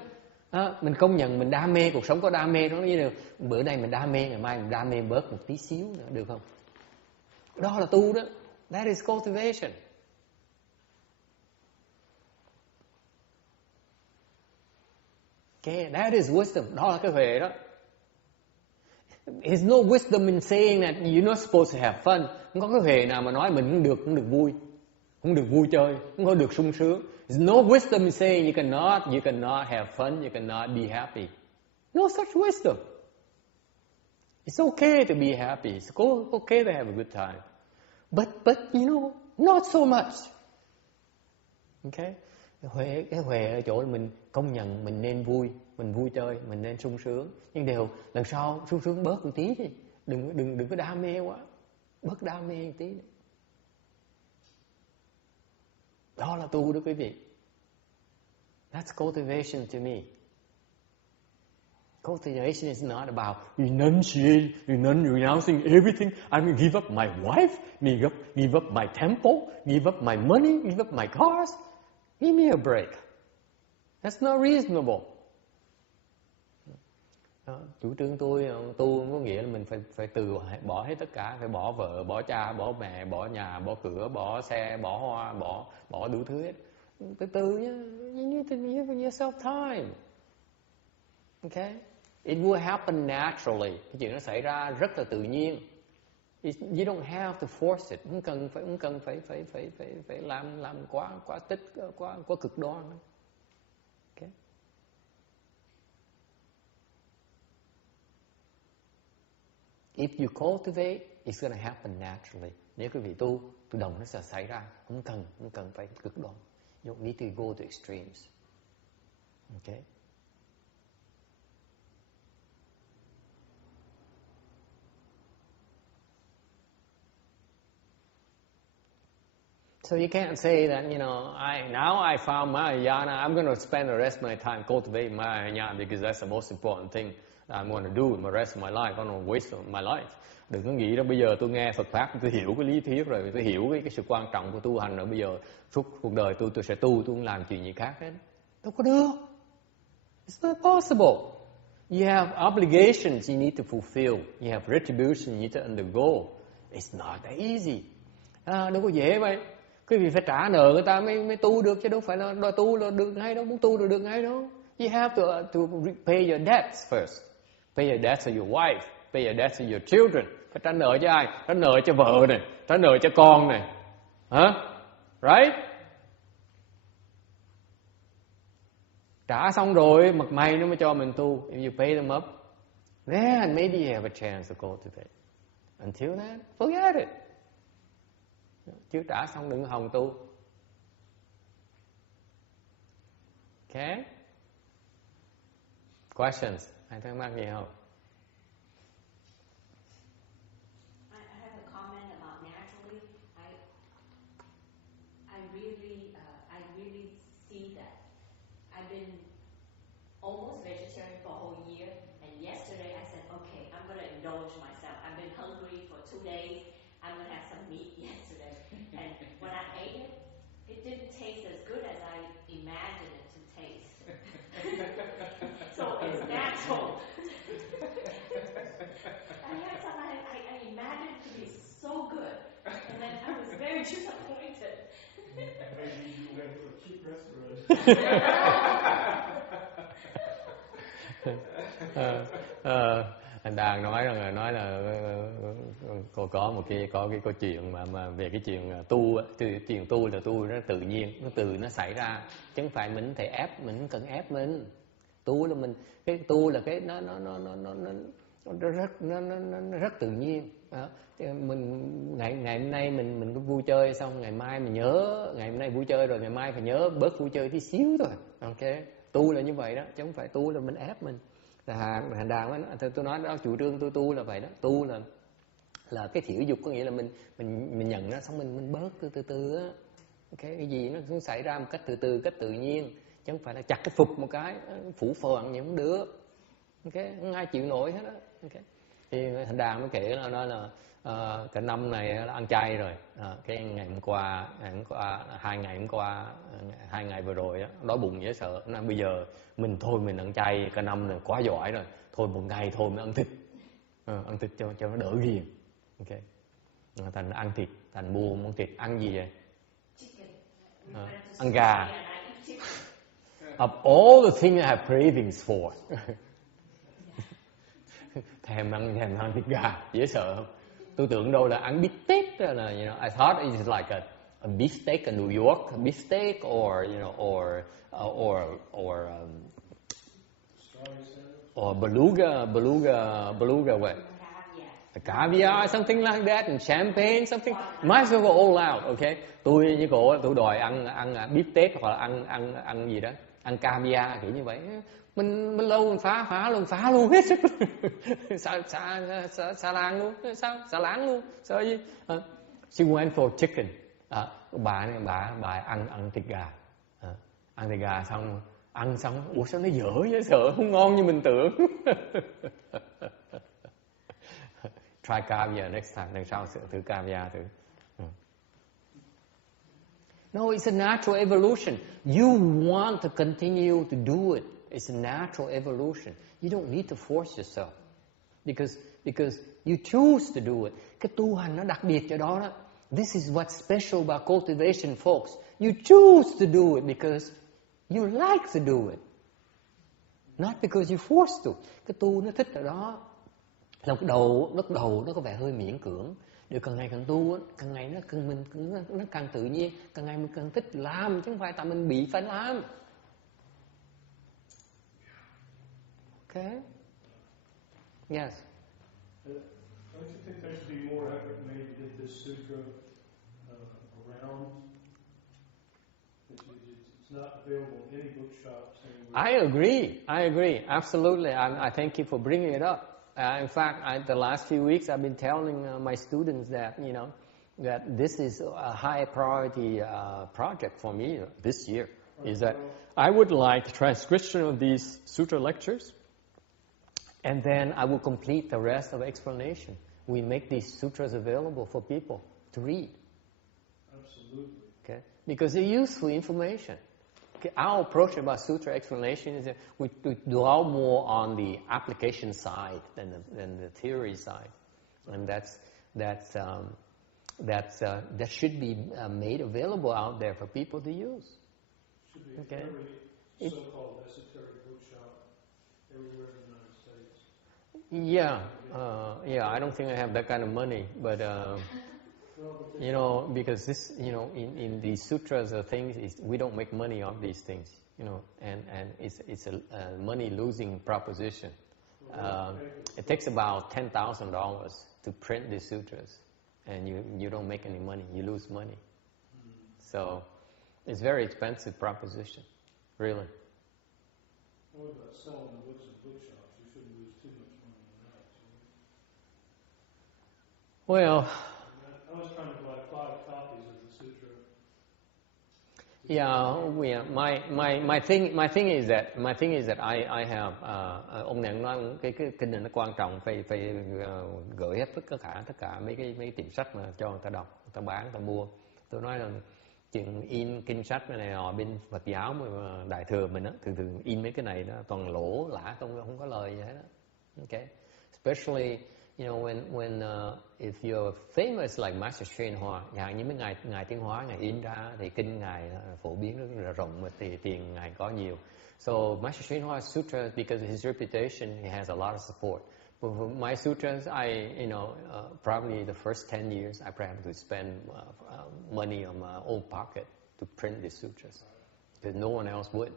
Mình công nhận mình đam mê, cuộc sống có đam mê đó, như là bữa nay mình đam mê, ngày mai mình đam mê bớt một tí xíu nữa, được không? Đó là tu đó. That is cultivation. Okay, that is wisdom. Đó là cái huệ đó. There's no wisdom in saying that you're not supposed to have fun. Không có cái huệ nào mà nói mình không được vui, không được vui chơi, không có được sung sướng. There's no wisdom in saying you cannot have fun, you cannot be happy. No such wisdom. It's okay to be happy. It's okay to have a good time. But you know, not so much. Okay? Cái huệ ở chỗ mình công nhận mình nên vui, mình vui chơi, mình nên sung sướng. Nhưng lần sau sung sướng bớt một tí đi. Đừng có đam mê quá. Bớt đam mê một tí. Đó là tu đó quý vị. That's cultivation to me. Cultivation is not about renouncing everything. I'm going to give up my wife, give up my temple, give up my money, give up my cars. Give me a break. That's not reasonable. Đó, chủ trương tôi tu có nghĩa là mình phải bỏ hết tất cả, phải bỏ vợ, bỏ cha, bỏ mẹ, bỏ nhà, bỏ cửa, bỏ xe, bỏ hoa, bỏ đủ thứ hết. Từ từ nhá. You need to give yourself time. Okay? It will happen naturally. Cái chuyện nó xảy ra rất là tự nhiên. You don't have to force it. Không cần phải làm quá cực đoan. Okay? If you cultivate, it's going to happen naturally. Nếu quý vị tu, tự động nó sẽ xảy ra. Không cần phải cực đoan. You don't need to go to extremes. Okay? So you can't say that, now I found Mahayana, I'm going to spend the rest of my time cultivating Mahayana because that's the most important thing. I'm going to do with the rest of my life. I don't waste my life. Đừng có nghĩ đó bây giờ tôi nghe Phật pháp, tôi hiểu cái lý thuyết rồi, tôi hiểu cái sự quan trọng của tu hành rồi, bây giờ suốt cuộc đời tôi sẽ tu, tôi không làm chuyện gì khác hết. Đâu có được. It's not possible. You have obligations you need to fulfill. You have retribution you need to undergo. It's not that easy. Đâu có dễ vậy. Quý vị phải trả nợ người ta mới tu được, chứ đâu phải là đòi tu là được ngay đâu, muốn tu là được ngay đâu. You have to pay your debts first. Pay your debts to your wife, pay your debts to your children. Phải trả nợ cho ai? Trả nợ cho vợ này, trả nợ cho con này. Hả? Right? Trả xong rồi, mặt mày nó mới cho mình tu. If you pay them up, then maybe you have a chance to cultivate. Until then, forget it. Chứ trả xong đừng hòng tu. Okay? Questions? Ai thắc mắc gì không? I have a comment about naturally. I really see that. I've been almost vegetarian for a whole year, and yesterday I said, okay, I'm going to indulge myself. I've been hungry for 2 days. I'm going to have some meat yesterday. And when I ate it, it didn't taste as good as I imagined it to taste. So it's natural. I had some, I imagined it to be so good. And then I was very disappointed. Maybe you went to a cheap restaurant. Anh đang nói là cô có một cái câu chuyện mà về cái chuyện tu, chuyện tu là tu nó tự nhiên, nó xảy ra, chứ không phải mình thể ép, mình không cần ép mình. Tu là mình, cái tu là cái nó rất tự nhiên. Mình ngày hôm nay mình có vui chơi xong ngày mai mình nhớ, ngày hôm nay vui chơi rồi ngày mai phải nhớ bớt vui chơi tí xíu thôi. Ok, tu là như vậy đó, chứ không phải tu là mình ép mình. Hành đàn tôi nói đó, chủ trương tôi tu là vậy đó. Tu là cái thiểu dục, có nghĩa là mình nhận nó xong mình bớt từ từ á. Okay, cái gì nó cũng xảy ra một cách từ từ, cách tự nhiên, chứ không phải là chặt cái phục một cái phủ phàng gì không được. Ok, không ai chịu nổi hết á. Okay. Thì hành đàn mới kể là nói là cả năm này là ăn chay rồi. Cái ngày hôm qua 2 ngày hôm qua, 2 ngày vừa rồi á, đói bụng dễ sợ. Nên bây giờ mình ăn chay cả năm này quá giỏi rồi. Thôi một ngày thôi mình ăn thịt. Ăn thịt cho nó đỡ ghiền. Ok. Thành ăn thịt, thành mua món thịt. Ăn gì vậy? Ăn gà. Of all the things I have cravings for. thèm ăn thịt gà, dễ sợ không? Tôi tưởng đâu là ăn beefsteak là, you know, I thought it is like a beefsteak in New York, a beefsteak or you know or beluga what? Caviar, something like that, and champagne, something. Might as well go all out, okay? Tôi với cô tôi đòi ăn beefsteak hoặc là ăn gì đó, ăn caviar kiểu như vậy. Mình lâu mình phá luôn hết sức. xà láng luôn, sao? Xà láng luôn. Sao gì? She went for chicken. Bà ăn thịt gà. Ăn thịt gà xong ăn xong, ủa sao nó dở vậy, sợ không ngon như mình tưởng. Try caviar next time, lần sau thử caviar thử. No, it's a natural evolution. You want to continue to do it. It's a natural evolution. You don't need to force yourself. Because you choose to do it. Cái tu hành nó đặc biệt chỗ đó đó. This is what's special about cultivation, folks. You choose to do it because you like to do it. Not because you forced to. Cái tu nó thích ở đó. Lúc đầu nó có vẻ hơi miễn cưỡng. Điều càng ngày càng tu, càng ngày nó càng tự nhiên, càng ngày mình càng thích làm, chứ không phải tại mình bị phải làm. Okay? Yes. Don't you think there should be more effort made to get this sutra around? It's not available in any bookshops anywhere. I agree. Absolutely. I thank you for bringing it up. In fact, the last few weeks I've been telling my students that, you know, that this is a high priority project for me this year. Is that I would like transcription of these sutra lectures And then I will complete the rest of the explanation. We make these sutras available for people to read. Absolutely. Okay? Because they're useful information. Okay? Our approach about sutra explanation is that we dwell more on the application side than the theory side. And that should be made available out there for people to use. Should be Okay? every so-called esoteric bookshop everywhere in the United States. Yeah, I don't think I have that kind of money, but because this, in these sutras or things, we don't make money off these things, and it's a money-losing proposition. It takes about $10,000 to print these sutras, and you don't make any money, you lose money. So it's a very expensive proposition, really. What about selling books in bookshops? You shouldn't lose too much money on that, should you? Well, I was trying to buy 5 copies of the sutra. my thing is that I have ông này nói cái kinh này nó quan trọng, phải gửi hết tất cả mấy cái tiệm sách mà cho người ta đọc, người ta bán, người ta mua. Tôi nói là chuyện in kinh sách này nọ bên Phật giáo mà đại thừa mình á, thường in mấy cái này đó toàn lỗ lã, không có lời gì hết đó. Okay, especially when if you're famous like Master Sri Hoa, dạng như mấy ngài Tiến Hóa ngài in ra thì kinh ngài phổ biến rất là rộng mà tiền ngài có nhiều. So Master Sri Hoa Sutra, because of his reputation, he has a lot of support. But for my sutras, probably the first 10 years, I probably have to spend money on my own pocket to print the sutras, because no one else would.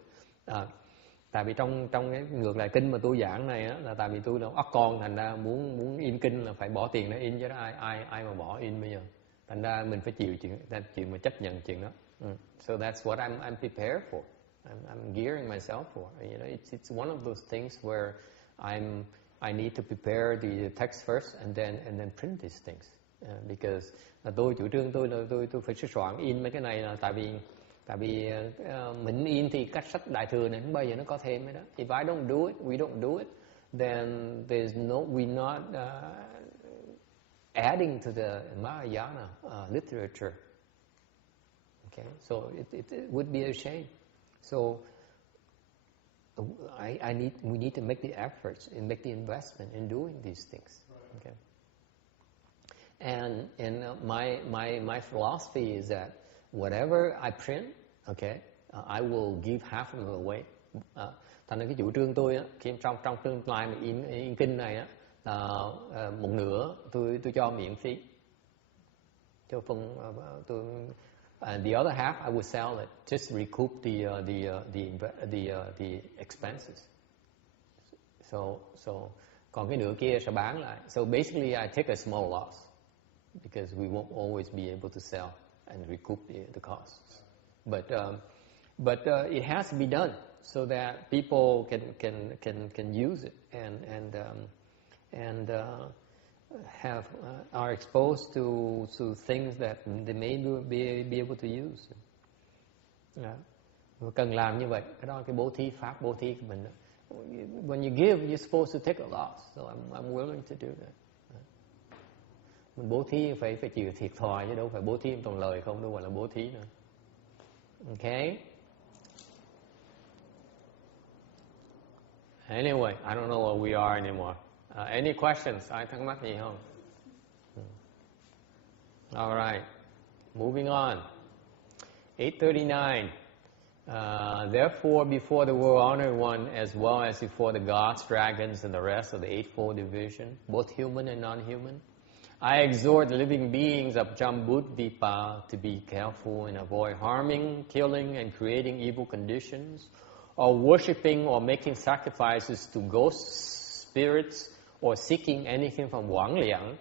Tại vì trong cái ngược lại kinh mà tôi giảng này á, là tại vì tôi là óc con, thành ra muốn in kinh là phải bỏ tiền để in, chứ đó ai mà bỏ in bây giờ. Thành ra mình phải chịu chuyện mà chấp nhận chuyện đó. So that's what I'm prepared for. I'm gearing myself for. It's one of those things where I need to prepare the text first and then print these things. Because tôi chủ trương tôi là tôi phải soạn in mấy cái này là tại vì mình in thì các sách đại thừa này không bao giờ nó có thêm hết đó. If I don't do it, we don't do it, then we're not adding to the Mahayana literature. Okay, so it would be a shame. So we need to make the efforts and make the investment in doing these things. Okay, and my philosophy is that whatever I print, okay, I will give half of it away. Thành ra cái chủ trương tôi á, khi trong tương lai mà in kinh này á, một nửa tôi cho miễn phí, cho and the other half I would sell it, just recoup the expenses. So còn cái nửa kia sẽ bán lại. So basically I take a small loss because we won't always be able to sell and recoup the costs. But it has to be done so that people can use it and are exposed to things that they may be able to use. Cần làm như vậy. Cái đó cái bố thí, pháp bố thí của mình. When you give, you're supposed to take a loss. So I'm willing to do that. Mình bố thí phải chịu thiệt thòi chứ đâu phải bố thí toàn lời không, đâu gọi là bố thí nữa. Okay. Anyway, I don't know where we are anymore. Any questions? Ai thắc mắc gì không? All right. Moving on. 839. Therefore, before the world-honored one, as well as before the gods, dragons, and the rest of the eightfold division, both human and non-human, I exhort the living beings of Jambudvipa to be careful and avoid harming, killing, and creating evil conditions, or worshipping or making sacrifices to ghosts, spirits, or seeking anything from Wang Liang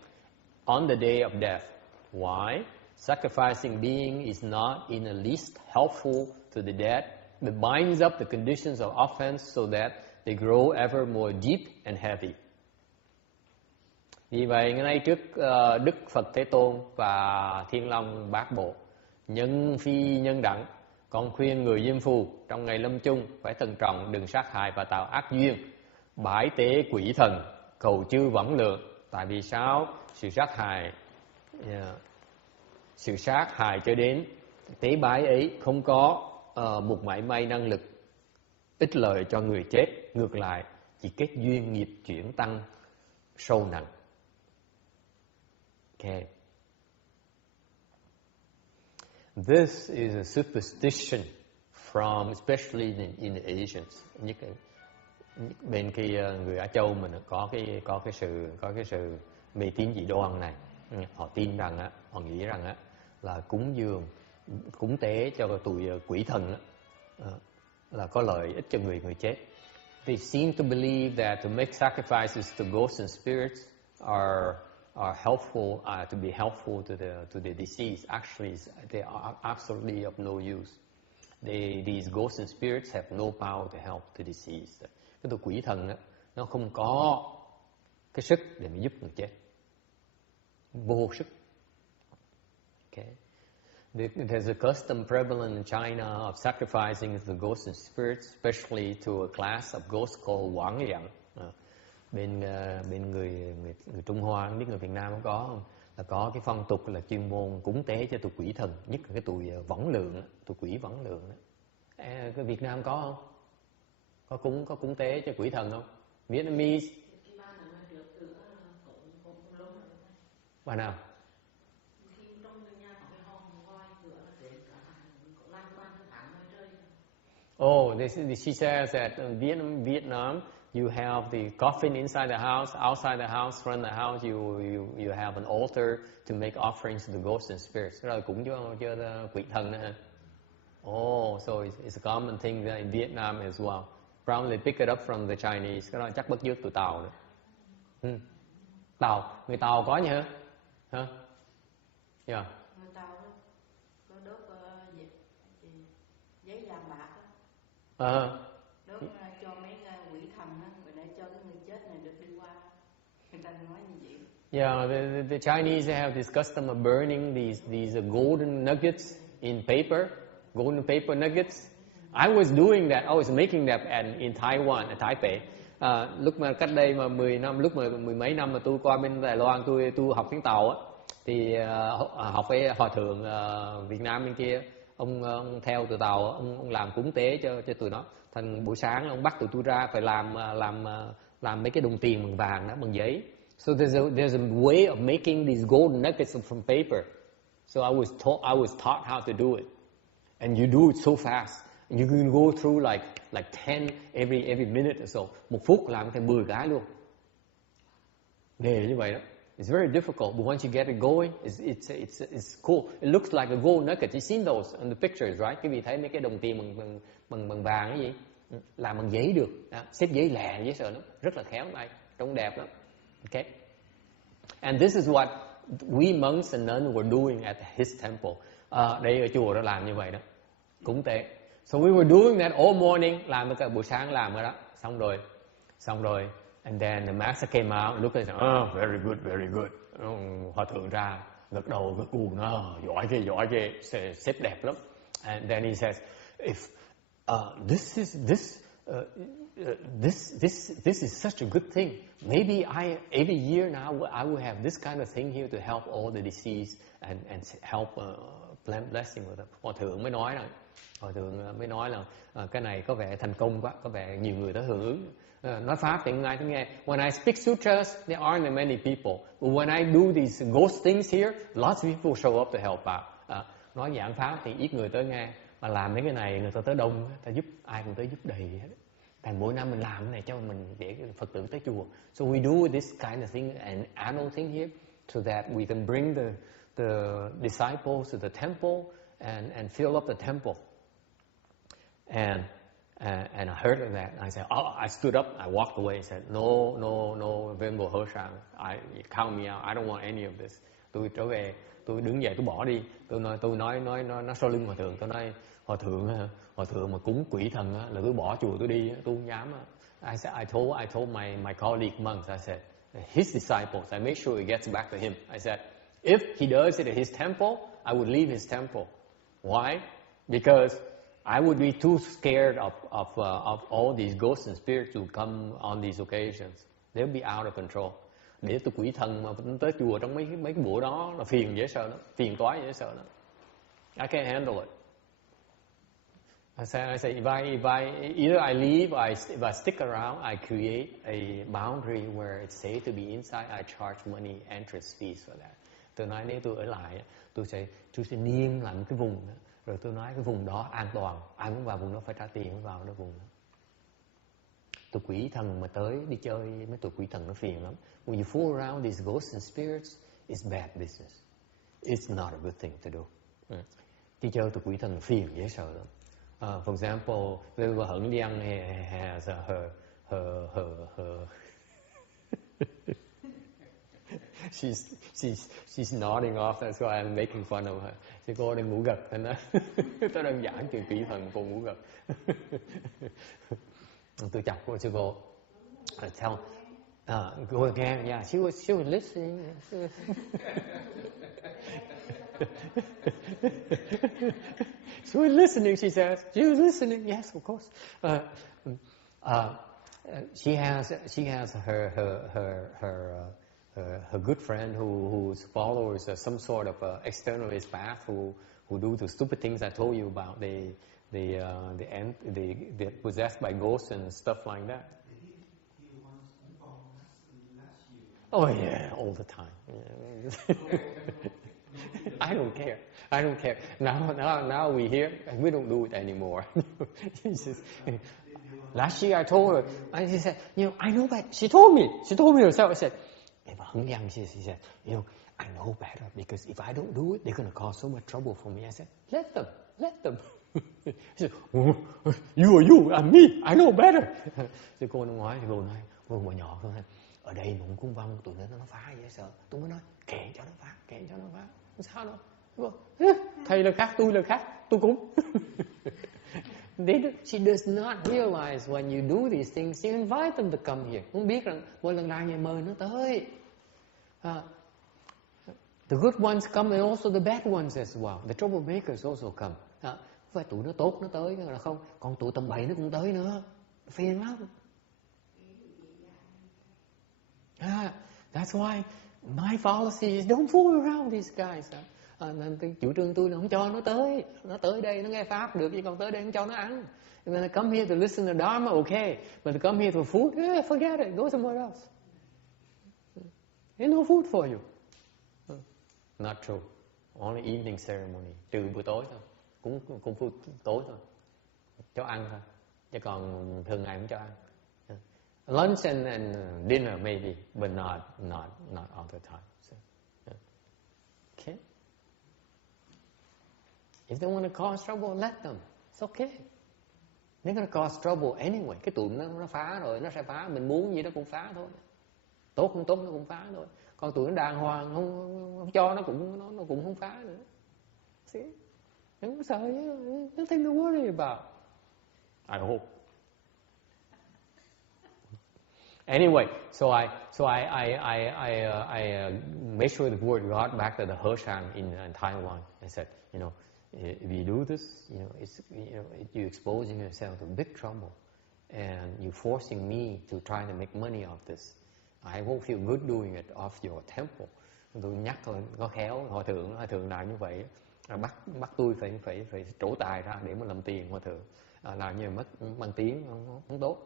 on the day of death. Why? Sacrificing being is not in the least helpful to the dead, but binds up the conditions of offense so that they grow ever more deep and heavy. Vì vậy, ngày nay trước Đức Phật Thế Tôn và Thiên Long Bát Bộ, nhân phi nhân đẳng, con khuyên người diêm phù trong ngày lâm chung phải thận trọng, đừng sát hại và tạo ác duyên, bái tế quỷ thần, cầu chư võng lượng. Tại vì sao? Sự sát hại cho đến tế bái ấy không có một mảy may năng lực ích lợi cho người chết, ngược lại chỉ kết duyên nghiệp chuyển tăng sâu nặng. Okay. This is a superstition from, especially in the Asians. Bên kia người Á Châu mình có cái sự mê tín dị đoan này. Họ tin rằng họ nghĩ rằng là cúng tế cho tụi quỷ thần là có lợi ích cho người chết. They seem to believe that to make sacrifices to ghosts and spirits are helpful, to be helpful to the deceased. Actually, they are absolutely of no use. These ghosts and spirits have no power to help the deceased. Cái tụi quỷ thần nó không có cái sức để mà giúp người chết, vô sức. Okay. There's a custom prevalent in China of sacrificing the ghosts and spirits, especially to a class of ghosts called Quảng Liang. Bên người Trung Hoa, không biết người Việt Nam có không? Là có cái phong tục là chuyên môn cúng tế cho tụi quỷ thần, nhất là cái tụi võng lượng, tụi quỷ võng lượng. Cái Việt Nam có không? Có cúng tế cho quỷ thần không? Vietnamese. Bà nào? Oh, she says that in Vietnam, you have the coffin inside the house, outside the house, front of the house, you have an altar to make offerings to the ghosts and spirits. Rồi cũng cho quỷ thần nữa hả? Oh, so it's a common thing in Vietnam as well. Probably pick it up from the Chinese. Cái đó chắc bắt chước tụi Tàu nữa. Tàu, người Tàu có nhỉ? Hả? Yeah. Người Tàu có đốt giấy vàng bạc đó. Đốt cho mấy quỷ thần đó, để cho cái người chết này được đi qua. Người ta nói như vậy. Yeah, the Chinese have this custom of burning these golden nuggets in paper, golden paper nuggets. I was doing that. I was making that in Taiwan, at Taipei. Lúc mà cách đây mà 10 năm, lúc mà mười mấy năm mà tôi qua bên Đài Loan, tôi học tiếng Tàu á, thì học với hòa thượng Việt Nam bên kia, ông theo tụi Tàu, ông làm cúng tế cho tụi nó. Thành buổi sáng ông bắt tụi tôi ra phải làm mấy cái đồng tiền bằng vàng đó, bằng giấy. So there's a way of making these golden nuggets from paper. So I was taught how to do it, and you do it so fast. You can go through like 10 every minute or so. Một phút làm thành 10 cái luôn. Nghề như vậy đó. It's very difficult, but once you get it going, it's cool. It looks like a gold nugget. You've seen those in the pictures, right? Quý vị thấy mấy cái đồng tiền bằng vàng cái gì? Làm bằng giấy được. Xếp giấy lẹ dễ sợ lắm. Rất là khéo này, trông đẹp lắm. Okay. And this is what we monks and nuns were doing at his temple. Đây ở chùa đó làm như vậy đó. Cúng tế. So we were doing that all morning, làm cái buổi sáng làm cái đó, xong rồi, and then the master came out, looked at it, very good. Hòa thượng ra, gật đầu gật gù, giỏi ghê, xếp đẹp lắm. And then he says, if this is such a good thing, maybe every year now I will have this kind of thing here to help all the deceased and help plant blessing with them. Hòa thượng mới nói là cái này có vẻ thành công quá, có vẻ nhiều người tới hưởng ứng. Nói Pháp thì ai cũng nghe. When I speak sutras, there aren't many people. But when I do these ghost things here, lots of people show up to help out. Nói giảng Pháp thì ít người tới nghe, mà làm mấy cái này người ta tới đông, ta giúp ai cũng tới giúp đầy hết. Thành mỗi năm mình làm cái này cho mình để Phật tử tới chùa. So we do this kind of thing, an annual thing here, so that we can bring the disciples to the temple and fill up the temple. And I heard of that. I said, I stood up, I walked away and said, no, Venerable Hershang, count me out. I don't want any of this. Tôi trở về, tôi đứng dậy, tôi bỏ đi. Tôi nói sau lưng hòa thượng, tôi nói hòa thượng mà cúng quỷ thần là tôi bỏ chùa tôi đi, tôi không dám. I said, I told my colleague monks, I said, his disciples, I make sure it gets back to him. I said, if he does it at his temple, I would leave his temple. Why? Because I would be too scared of all these ghosts and spirits who come on these occasions. They'll be out of control. Để tôi quỷ thần mà tới chùa trong mấy cái bữa đó là phiền dễ sợ lắm, phiền toái dễ sợ lắm. I can't handle it. I say if I either I leave, if I stick around, I create a boundary where it's safe to be inside. I charge money entrance fees for that. Tôi nói nếu tôi ở lại, tôi sẽ niêm lại một cái vùng đó. Rồi tôi nói cái vùng đó an toàn, ai muốn vào vùng đó phải trả tiền mới vào đó vùng đó. Tụi quỷ thần mà tới đi chơi mấy tụi quỷ thần nó phiền lắm. When you fool around these ghosts and spirits, it's bad business. It's not a good thing to do. Đi chơi tụi quỷ thần phiền dễ sợ lắm. For example, Vợ Hận Liang has her she's nodding off. That's why I'm making fun of her. Chị cô đang ngủ gật nên đó. Tôi đơn giản chuyện quỷ thần cô ngủ gật. Tôi chọc cô sư cô. I tell go again. Yeah, she was listening. She was listening, she says. She was listening. Yes, of course. She has her good friend whose followers are some sort of externalist path who do the stupid things I told you about. They're possessed by ghosts and stuff like that. Oh yeah, all the time. I don't care. Now we hear, and we don't do it anymore. Last year I told her, and she said, I know better. She told me herself. I said, she said, I know better because if I don't do it, they're going to cause so much trouble for me. I said, let them. She said, you and me, I know better. Thì cô nói, cô mà nhỏ thôi. Ở đây mà cung văn tụi nó phá dễ sợ. Tôi mới nói, kệ cho nó phá. Sao đâu? Thầy là khác, tôi là khác, tôi cũng. She does not realize when you do these things, you invite them to come here. Không biết rằng mỗi lần nào nhà mời nó tới. The good ones come and also the bad ones as well. The troublemakers also come. Phải tụi nó tốt nó tới là không, còn tụi tầm bậy nó cũng tới nữa. Phiền lắm. That's why my policy is don't fool around these guys. Nên cái chủ trương tôi là không cho nó tới đây nó nghe pháp được, chứ còn tới đây không cho nó ăn. When they come here to listen to Dharma, okay, but to come here for food, forget it, go somewhere else. There's no food for you. Not true. Only evening ceremony, trừ buổi tối thôi, cũng food tối thôi, cho ăn thôi, chứ còn thường ngày không cho ăn. Lunch and dinner maybe, but not all the time. So, okay. If they want to cause trouble, let them. It's okay. They're going to cause trouble anyway. Cái tụi nó phá rồi, nó sẽ phá. Mình muốn gì nó cũng phá thôi. Tốt không tốt nó cũng phá thôi. Còn tụi nó đàng hoàng, không cho nó cũng không phá nữa. See? Đừng có sợ, nothing to worry about. I hope. Anyway, so I made sure the word got back to the Hershan in Taiwan. I said, if you do this, you're exposing yourself to big trouble, and you're forcing me to try to make money off this. I won't feel good doing it off your temple. Tôi nhắc thôi, có khéo hòa thượng làm như vậy, bắt tôi phải trổ tài ra để mà làm tiền hòa thượng, làm như mất bằng tiếng không tốt.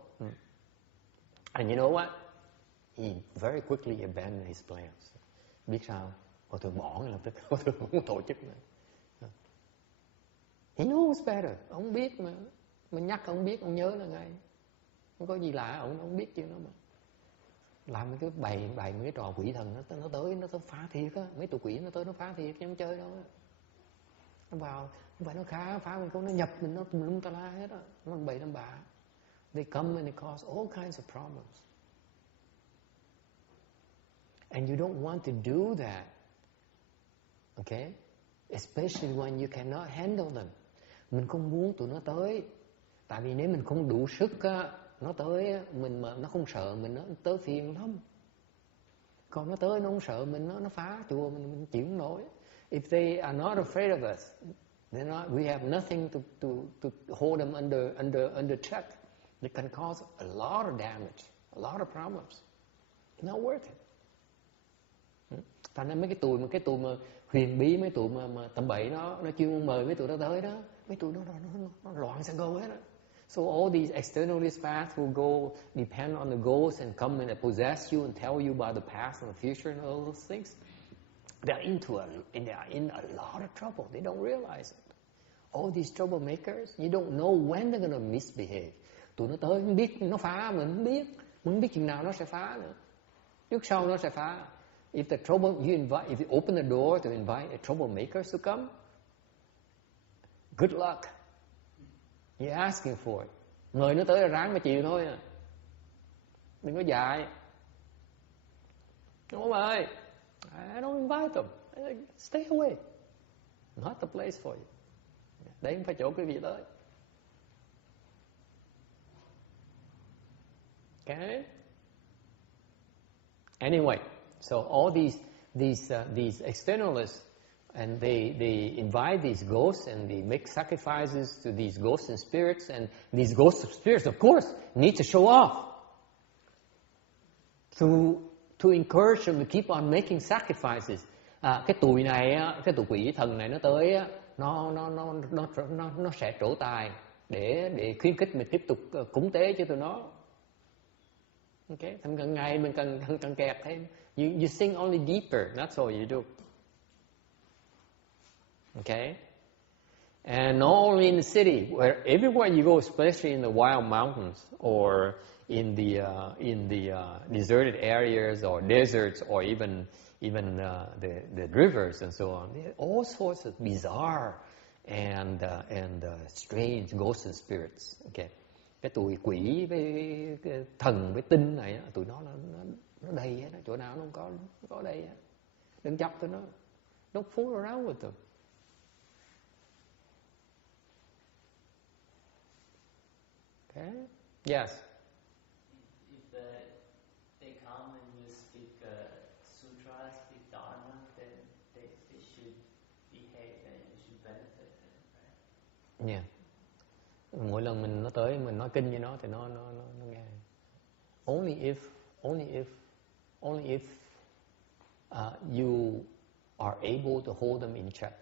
And you know what? He very quickly abandoned his plans. Biết sao? Hòa thượng bỏ ngay lập tức, hòa thượng không tổ chức nữa. He knows better. Ông biết mà. Mình nhắc ông biết, ông nhớ là ngay. Không có gì lạ, ông biết chuyện đó mà. Làm cái bày mấy cái trò quỷ thần nó tới phá thiệt á. Mấy tụi quỷ nó tới nó phá thiệt chứ không chơi đâu á. Nó vào, không phải nó phá mình không, nó nhập mình, nó tùm lum tà la hết á. Nó làm bậy làm bạ. They come and they cause all kinds of problems. And you don't want to do that. Okay? Especially when you cannot handle them. Mình không muốn tụi nó tới. Tại vì nếu mình không đủ sức á, nó tới mình mà nó không sợ mình, nó tới phiền lắm. Còn nó tới nó không sợ mình, nó phá chùa mình chịu không nổi. If they are not afraid of us, They're not. We have nothing to hold them under check. They can cause a lot of damage, a lot of problems. It's not worth it. Thành ra mấy cái tụi mà huyền bí, mấy tụi mà tầm bậy nó chuyên mời mấy tụi đó tới đó, mấy tụi nó loạn sang go hết đó. So all these externalist paths will go depend on the ghosts and come and possess you and tell you about the past and the future and all those things. They're in a lot of trouble. They don't realize it. All these troublemakers, you don't know when they're going to misbehave. Tụi nó tới không biết nó phá, mình không biết chừng nào nó sẽ phá nữa. Trước sau nó sẽ phá. If you open the door to invite a troublemakers to come, good luck. You're asking for it. Người nó tới là ráng mà chịu thôi à. Đừng có dại. Không ơi, I don't invite them. Stay away. Not the place for you. Đấy không phải chỗ quý vị tới. Okay. Anyway, so all these externalists, and they invite these ghosts and they make sacrifices to these ghosts and spirits, and these ghosts and spirits, of course, need to show off to encourage them to keep on making sacrifices. Cái tụi này, cái tụi quỷ thần này nó tới, nó sẽ trổ tài để khuyến khích mình tiếp tục cúng tế cho tụi nó. Okay, thành càng ngày mình càng kẹt thêm. You sink only deeper. That's all you do. Okay, and not only in the city, where everywhere you go, especially in the wild mountains or in the deserted areas or deserts or even the rivers and so on, all sorts of bizarre and strange ghosts and spirits. Okay. Cái tụi quỷ với cái thần với tinh này, tụi nó đầy hết, chỗ nào nó không có đầy hết. Đừng chấp tụi nó. Don't fool around with them. Okay. Yes. If they come and you speak sutras, speak dharma, then they should behave and you should benefit them, right? Yeah. Mỗi lần nó tới mình nói kinh với nó thì nó nghe. Only if you are able to hold them in check.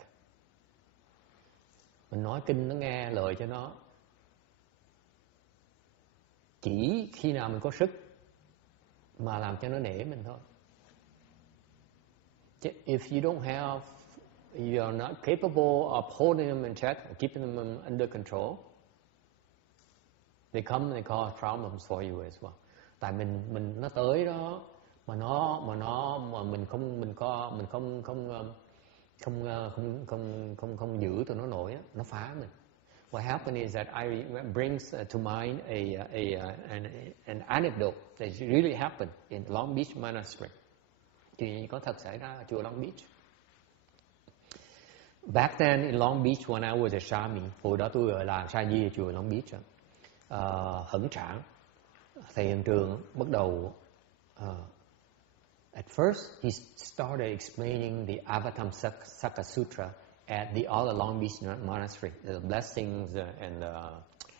Mình nói kinh nó nghe lời cho nó. Chỉ khi nào mình có sức mà làm cho nó nể mình thôi. If you don't have, you are not capable of holding them in check, keeping them under control, they come and they cause problems for you as well. Tại mình nó tới đó mà mình không giữ tụi nó nổi á, nó phá mình. What happened is that I brings to mind an anecdote that really happened in Long Beach Monastery. Chuyện có thật xảy ra ở chùa Long Beach. Back then in Long Beach when I was a Sami, hồi đó tôi ở làng Sa Di ở chùa Long Beach. Hững trạng, thầy hiệu trường bắt đầu. At first, he started explaining the Avatamsaka Sutra at the other Long Beach Monastery, the blessings and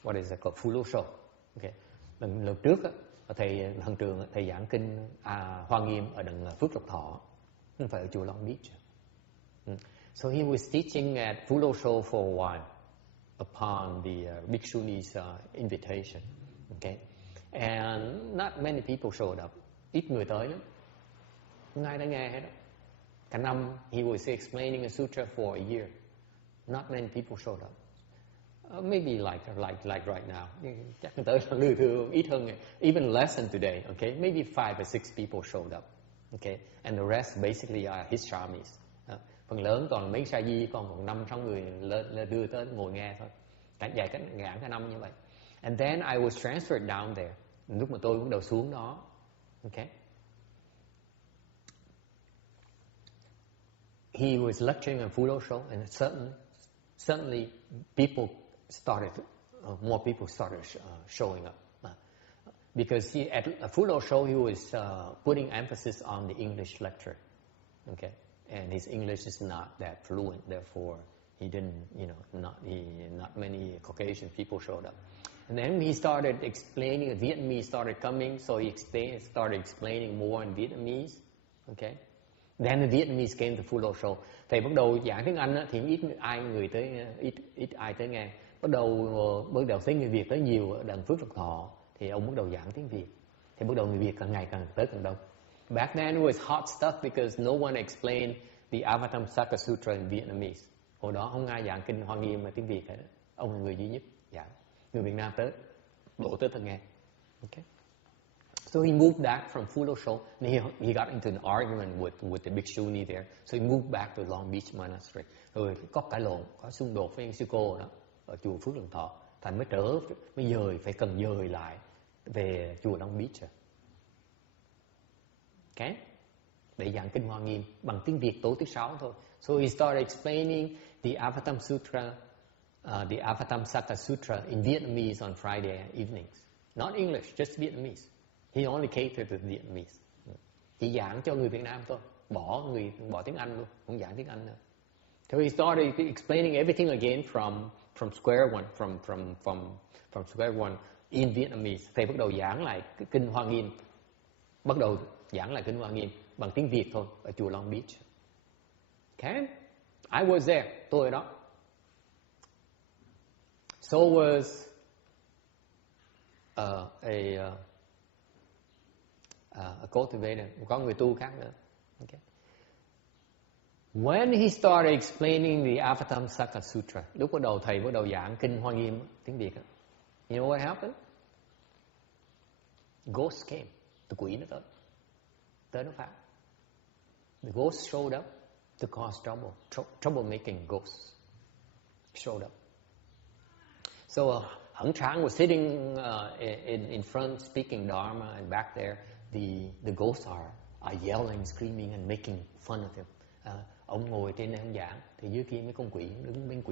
what is it called, Fulosho. Okay. Lần trước thầy hiệu trường thầy giảng kinh Hoa Nghiêm ở đằng Phước Lộc Thọ, không phải ở chùa Long Beach. So he was teaching at Fulosho for a while upon the Bhikshuni's invitation. Okay, and not many people showed up. Ít người tới lắm. Không ai đã nghe hết. Cả năm he was explaining a sutra for a year. Not many people showed up. Maybe like right now. Chắc tới người thường ít hơn. Even less than today. Okay, maybe 5 or 6 people showed up. Okay, and the rest basically are his shamis. Phần lớn toàn mấy sa di, còn 5-6 người đưa tới ngồi nghe thôi. Dài cả năm như vậy. And then I was transferred down there. Lúc mà tôi cũng đầu xuống đó. Okay. He was lecturing on Fulosho, and suddenly more people started showing up. Because at Fulosho he was putting emphasis on the English lecture. Okay. And his English is not that fluent, therefore He didn't, not many Caucasian people showed up. And then he started explaining, Vietnamese started coming, so he started explaining more in Vietnamese. Okay. Then the Vietnamese came to Phu Lô Show. Thầy bắt đầu giảng tiếng Anh thì ít ai tới nghe. Bắt đầu thấy người Việt tới nhiều ở đằng Phước Lộc Thọ thì ông bắt đầu giảng tiếng Việt. Thì bắt đầu người Việt càng ngày càng tới càng đông. Back then it was hot stuff because no one explained the Avatamsaka Sutra in Vietnamese. Hồi đó không ai giảng kinh Hoa Nghiêm mà tiếng Việt hết. Ông là người duy nhất giảng. Người Việt Nam tới, đổ tới nghe. Okay. So he moved back from Phu Lô Show, and he got into an argument with the Bhikshuni there. So he moved back to Long Beach Monastery. Rồi có cãi lộn, có xung đột với sư cô đó ở chùa Phước Lộc Thọ, thành mới cần dời lại về chùa Long Beach rồi. Okay? Để giảng kinh Hoa Nghiêm bằng tiếng Việt tối thứ Sáu thôi. So he started explaining the Avatamsaka Sutra in Vietnamese on Friday evenings. Not English, just Vietnamese. He only catered to Vietnamese. Chỉ giảng cho người Việt Nam thôi, bỏ tiếng Anh luôn, không giảng tiếng Anh nữa. So he started explaining everything again from square one, from square one in Vietnamese. Thầy bắt đầu giảng lại cái kinh Hoa Nghiêm, bằng tiếng Việt thôi ở chùa Long Beach. Okay, I was there, tôi ở đó. So was a cultivator, có người tu khác nữa. Okay. When he started explaining the Avatamsaka Sutra, lúc thầy bắt đầu giảng kinh Hoa Nghiêm tiếng Việt, you know what happened? Ghost came, tụi quỷ nó tới nó phá. The ghost showed up to cause trouble-making ghosts showed up. So Hằng Trang was sitting in front speaking Dharma, and back there the ghosts are yelling, screaming and making fun of him. Ông ngồi trên đây ông giảng, thì dưới kia mấy con quỷ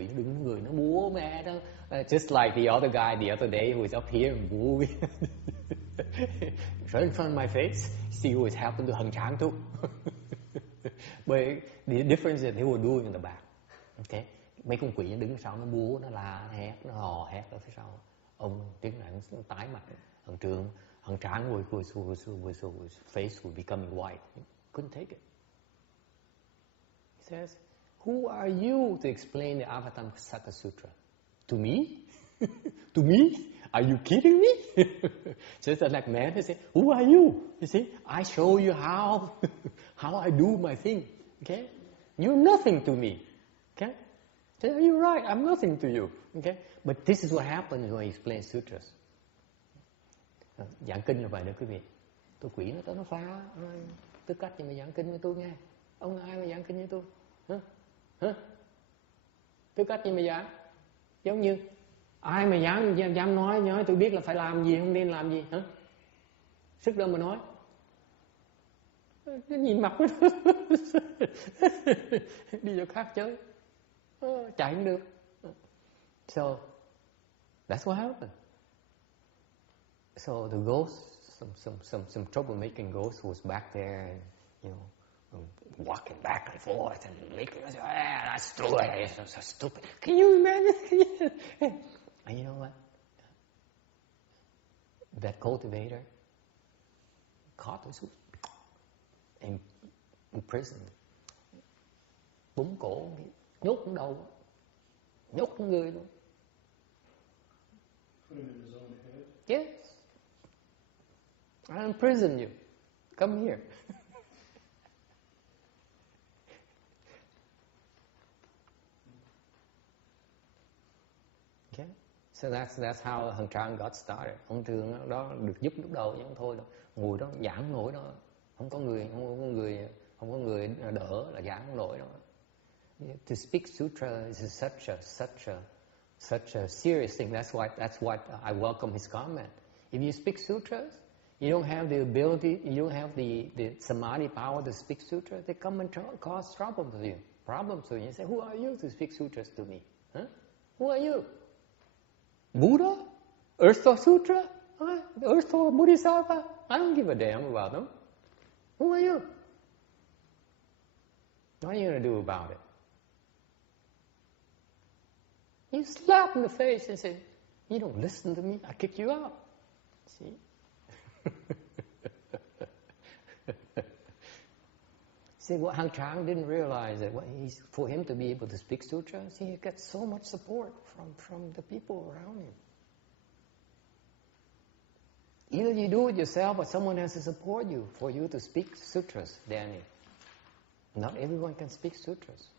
đứng người nó múa mẹ đó, just like the other guy the other day who was up here and múa right in front of my face. See what happened to Hằng Trang too. But the difference is they were doing in the back. Okay, mấy con quỷ đứng sau nó múa, nó la, nó hét, nó hò hét ở phía sau. Ông tiếng này nó tái mặt. Hằng Trang his face was becoming white. He couldn't take it. He says, "Who are you to explain the Avatamsaka Sutra? To me? To me? Are you kidding me?" So it's like man, he said, "Who are you? You see, I show you how I do my thing. Okay, you're nothing to me. Okay, so you're right. I'm nothing to you. Okay, but this is what happens when I explain sutras." Giảng kinh là vậy đó quý vị. Tôi quỷ nó tới nó phá, tư cách gì mà giảng kinh với tôi nghe. Ông ai mà giảng kinh với tôi? Hả? Tư cách gì mà giảng? Giống như ai mà dám nói tôi biết là phải làm gì, không nên làm gì, hả? Sức đâu mà nói. Nó nhìn mặt nó đi chỗ khác chơi, chạy không được. So that's what happened. So the ghost, some troublemaking ghost was back there, and walking back and forth and making us, that's so stupid. Can you imagine? And you know what? That cultivator caught us in prison. Búng cổ, nhốt trong đầu, nhốt trong người luôn. Put him in his own head? Yes. I'll imprison you. Come here. Okay. So that's how Hằng Trang got started. Ông Trường đó được giúp lúc đầu, nhưng thôi đâu. Ngồi đó giảng nổi đó, không có người đỡ là giảng không nổi đâu. To speak sutra is such a serious thing. That's what I welcome his comment. If you speak sutras, you don't have the ability, you don't have the samadhi power to speak sutras, they come and cause problems to you. You say, who are you to speak sutras to me? Huh? Who are you? Buddha? Earth Store Sutra? Earth Store Bodhisattva? I don't give a damn about them. Who are you? What are you going to do about it? You slap in the face and say, you don't listen to me, I kick you out. See? See, what Hang Trang didn't realize that for him to be able to speak sutras, he gets so much support from the people around him. Either you do it yourself or someone has to support you for you to speak sutras, Danny. Not everyone can speak sutras.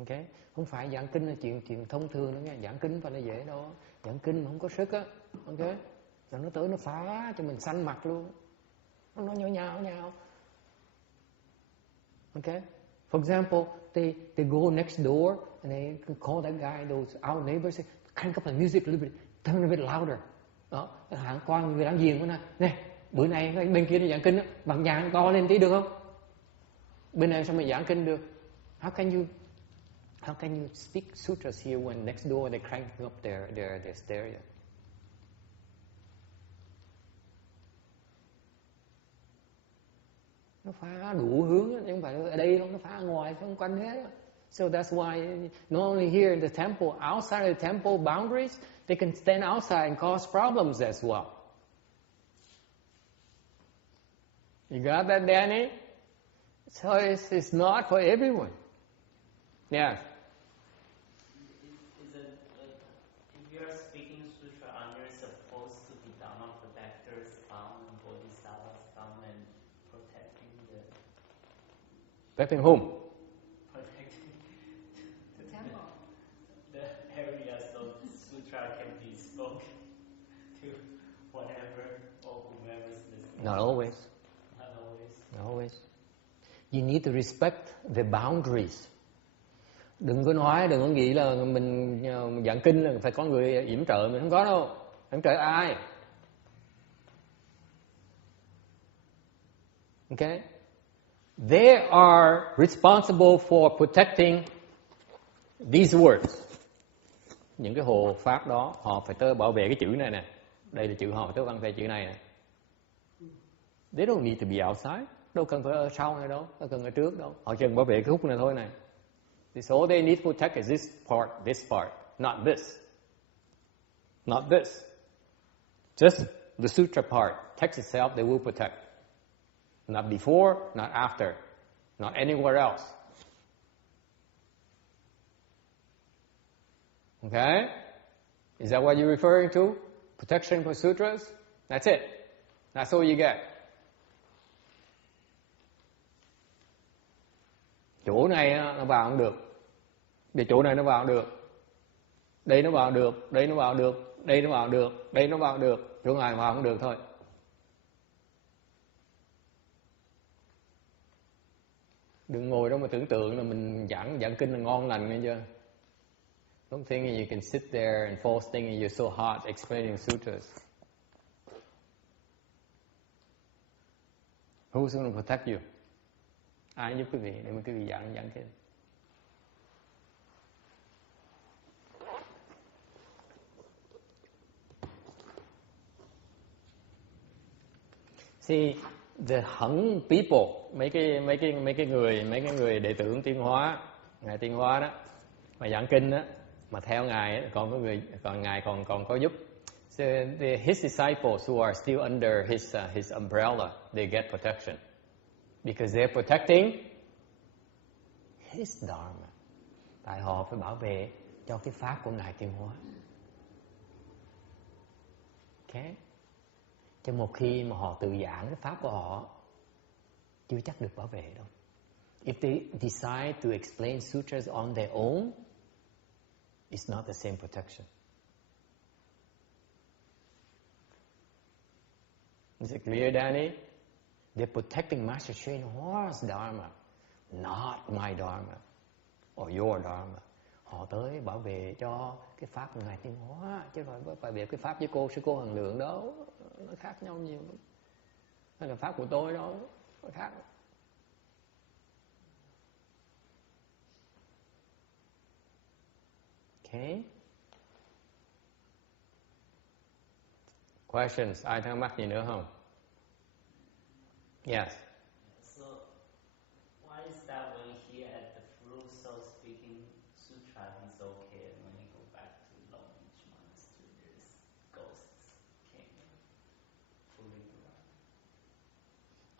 Okay? Không phải giảng kinh là chuyện thông thường đâu nha. Giảng kinh không phải là dễ đâu. Giảng kinh mà không có sức á. Okay? Rồi nó tới nó phá cho mình xanh mặt luôn. Nó nói nhao. Okay? For example, they go next door and they call that guy, those our neighbors, say, crank up the music a little bit, turn a bit louder. Đó, hạng quan người láng giềng của nó, nè, bữa nay bên kia nó giảng kinh đó, bằng nhạc to lên tí được không? Bên này sao mà giảng kinh được? How can you speak sutras here when next door they crank up their stereo? Nó phá đủ hướng, chứ không phải ở đây đâu, nó phá ngoài, xung quanh hết. So that's why not only here in the temple, outside of the temple boundaries, they can stand outside and cause problems as well. You got that, Danny? So it's not for everyone. Yeah. Is it if you are speaking sutra, aren't you supposed to be Dharma protectors come and Bodhisattvas come and protecting the... Protecting whom? The area so sutra can be spoken to whatever or whoever is listening. Not always. Not always. Not always. You need to respect the boundaries. Đừng có nghĩ là mình giảng kinh là phải có người yểm trợ, mình không có đâu. Yểm trợ ai? Okay? They are responsible for protecting these words. Những cái hộ pháp đó, họ phải tới bảo vệ cái chữ này nè. Đây là chữ họ, phải tới văn về chữ này nè. They don't need to be outside. Đâu cần phải ở sau này đâu, đâu cần ở trước đâu. Họ chỉ cần bảo vệ cái khúc này thôi này. So all they need to protect is this part, not this. Not this. Just the sutra part. Text itself they will protect. Not before, not after, not anywhere else. Okay? Is that what you're referring to? Protection for sutras? That's it. That's all you get. Chỗ này nó vào không được. Để chỗ này nó vào được. Đây nó vào được, đây nó vào được, đây nó vào được, đây nó vào được. Chỗ này vào không được thôi. Đừng ngồi đó mà tưởng tượng là mình giảng kinh là ngon lành nghe chưa? Don't think you can sit there and false thinking you're so hot explaining sutras. Who's going to protect you? Ai giúp quý vị để mà quý vị giảng kinh? See, the Hằng people, mấy cái người đệ tử Tiên Hóa, ngài Tiên Hóa đó, mà giảng kinh đó, mà theo ngài đó, ngài còn có giúp. So his disciples who are still under his umbrella, they get protection because they're protecting his dharma. Tại họ phải bảo vệ cho cái pháp của ngài Tiên Hóa. Okay? Chứ một khi mà họ tự giảng cái pháp của họ, chưa chắc được bảo vệ đâu. If they decide to explain sutras on their own, it's not the same protection. Is it clear, Danny? They're protecting Master Hsuan Hua's dharma, not my dharma or your dharma. Họ tới bảo vệ cho cái pháp của ngài Tiên Hóa, chứ phải bảo vệ cái pháp với sư cô Hằng Lượng đó, nó khác nhau nhiều. Hay là pháp của tôi đó, nó khác. Okay. Questions? Ai thắc mắc gì nữa không? Yes. So, why is that when here at the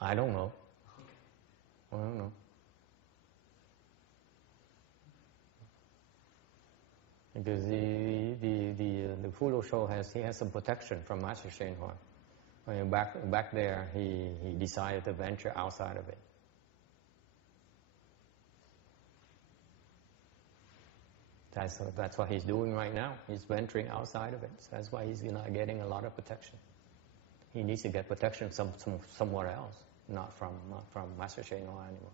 I don't know. I don't know. Because the Fudo Show has some protection from Master Shen Hua. When back there, he decided to venture outside of it. That's what he's doing right now. He's venturing outside of it. So that's why he's not getting a lot of protection. He needs to get protection somewhere else, not from Master Shen Hua anymore.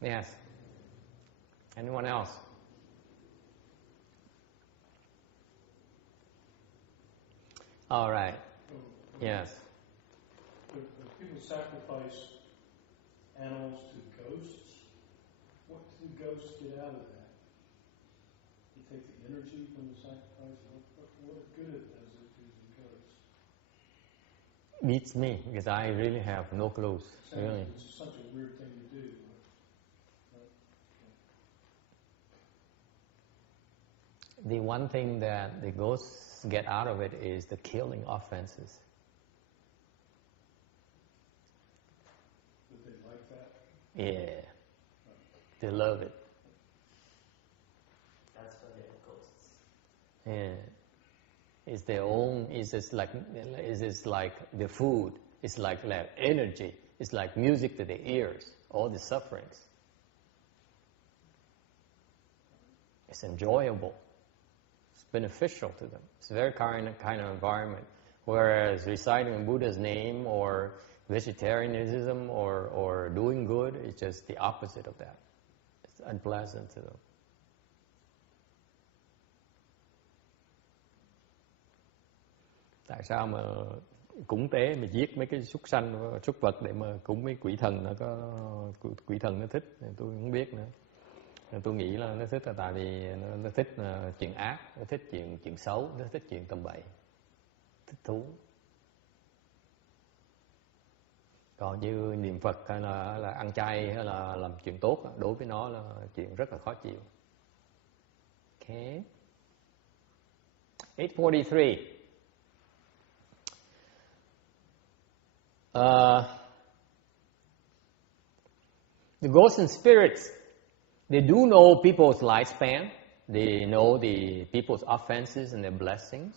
Yes. Anyone else? All right. Yes. When people sacrifice animals to ghosts, what do the ghosts get out of that? You take the energy from the sacrifice. What good does it do to the ghosts? Beats me because I really have no clues. Really. It's such a weird thing to do. The one thing that the ghosts get out of it is the killing offenses. Would they like that? Yeah. They love it. That's why they're ghosts. Yeah. It's their own, it's just like the food, it's like energy, it's like music to the ears, all the sufferings. It's enjoyable. It's beneficial to them. It's a very kind of environment. Whereas reciting Buddha's name or vegetarianism or doing good is just the opposite of that. It's unpleasant to them. Tại sao mà cúng tế mà giết mấy cái súc sanh, súc vật để mà cúng mấy quỷ thần quỷ thần nó thích, tôi không biết nữa. Tôi nghĩ là nó thích là tại vì nó thích chuyện ác, nó thích chuyện xấu, nó thích chuyện tầm bậy, thích thú. Còn như niệm Phật hay là ăn chay hay là làm chuyện tốt, đối với nó là chuyện rất là khó chịu. Okay. 843. The ghosts and spirits, they do know people's lifespan. They know the people's offenses and their blessings.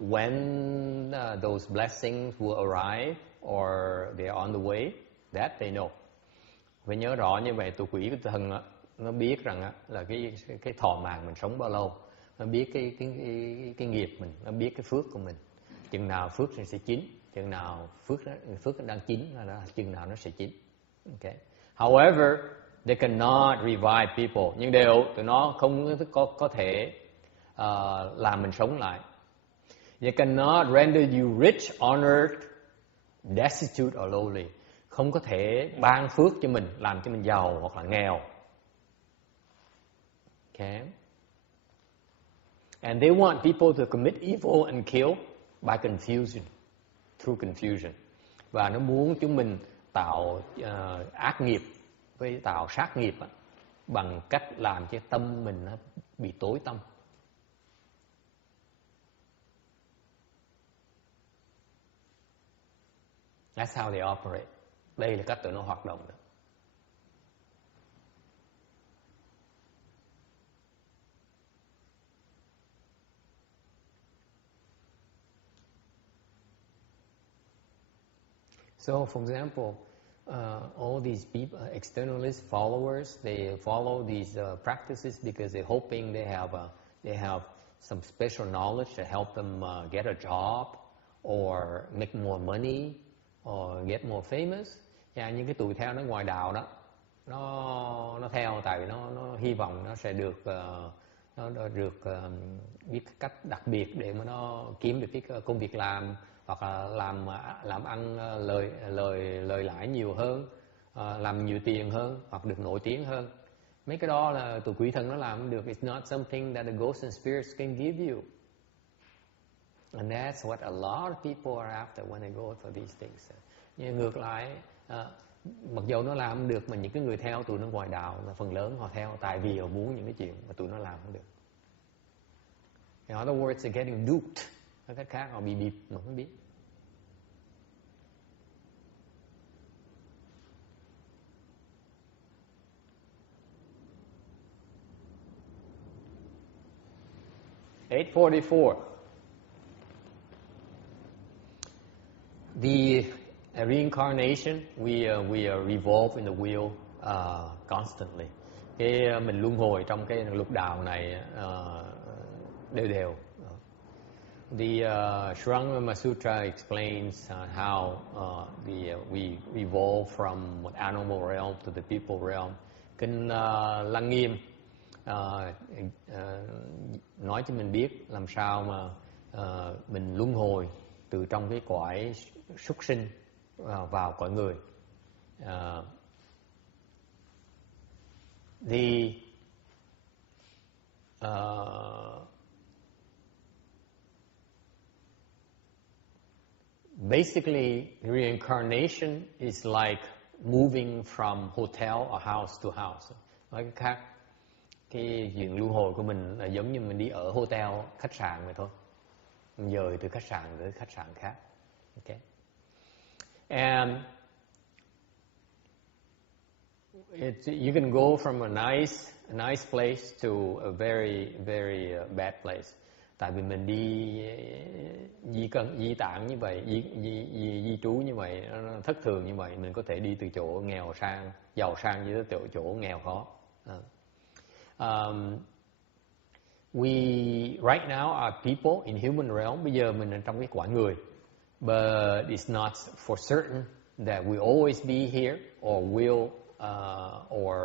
When those blessings will arrive or they're on the way, that they know. Phải nhớ rõ như vậy, tụi quỷ cái thần nó biết rằng là cái thọ mạng mình sống bao lâu, nó biết cái nghiệp mình, nó biết cái phước của mình. Chừng nào phước sẽ chín, chừng nào phước đang chín là chừng nào nó sẽ chín. Okay. However, they cannot revive people. Nhưng tụi nó không có thể làm mình sống lại. They cannot render you rich, honored, destitute or lowly. Không có thể ban phước cho mình, làm cho mình giàu hoặc là nghèo. Okay. And they want people to commit evil and kill by confusion, through confusion. Và nó muốn chúng mình tạo ác nghiệp với tạo sát nghiệp bằng cách làm cho tâm mình bị tối tăm. That's how they operate. Đây là cách tụi nó hoạt động đó. So, for example, all these people, externalist followers, they follow these practices because they're hoping they have some special knowledge to help them get a job or make more money or get more famous. Và những cái tụi theo nó ngoài đạo đó, nó theo tại vì nó hy vọng nó sẽ được biết cách đặc biệt để mà nó kiếm được cái công việc làm, hoặc là làm ăn lời lãi nhiều hơn, làm nhiều tiền hơn, hoặc được nổi tiếng hơn. Mấy cái đó là tụi quỷ thần nó làm được. It's not something that the ghosts and spirits can give you. And that's what a lot of people are after when they go for these things. Nhưng ngược lại, mặc dù nó làm không được, mà những cái người theo tụi nó ngoại đạo là phần lớn họ theo tại vì họ muốn những cái chuyện mà tụi nó làm không được. In other words, they're getting duped. Nói cách khác, họ bị bịp mà không biết. (844) The reincarnation, we revolve in the wheel constantly. Mình luân hồi trong cái lục đạo này đều. The Shrangama Sutra explains how we evolve from one animal realm to the people realm. Kinh Lăng Nghiêm nói cho mình biết làm sao mà mình luân hồi từ trong cái cõi súc sinh vào cõi người. Basically, reincarnation is like moving from hotel or house to house. Nói cách khác, cái chuyện luân hồi của mình là giống như mình đi ở hotel, khách sạn vậy thôi. Mình dời từ khách sạn tới khách sạn khác. Okay. And you can go from a nice place to a very, very bad place. Tại vì mình đi di tản như vậy, di trú như vậy, nó thất thường như vậy, mình có thể đi từ chỗ nghèo sang, giàu sang với tới chỗ nghèo khó. We right now are people in human realm. Bây giờ mình ở trong cái cõi người, but it's not for certain that we always be here or will or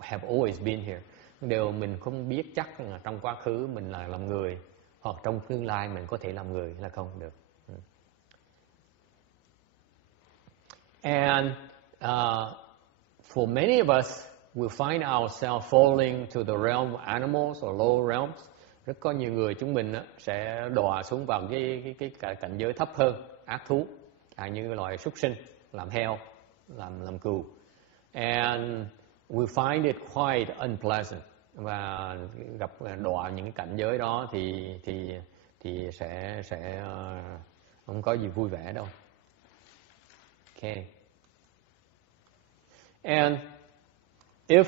have always been here. Điều mình không biết chắc là trong quá khứ mình là làm người, hoặc trong tương lai mình có thể làm người là không được. And for many of us, we find ourselves falling to the realm of animals or lower realms. Rất có nhiều người chúng mình sẽ đọa xuống vào cái cảnh giới thấp hơn, ác thú, như loài súc sinh, làm heo, làm cừu. And we find it quite unpleasant. Và gặp đọa những cái cảnh giới đó thì sẽ không có gì vui vẻ đâu. Okay. And if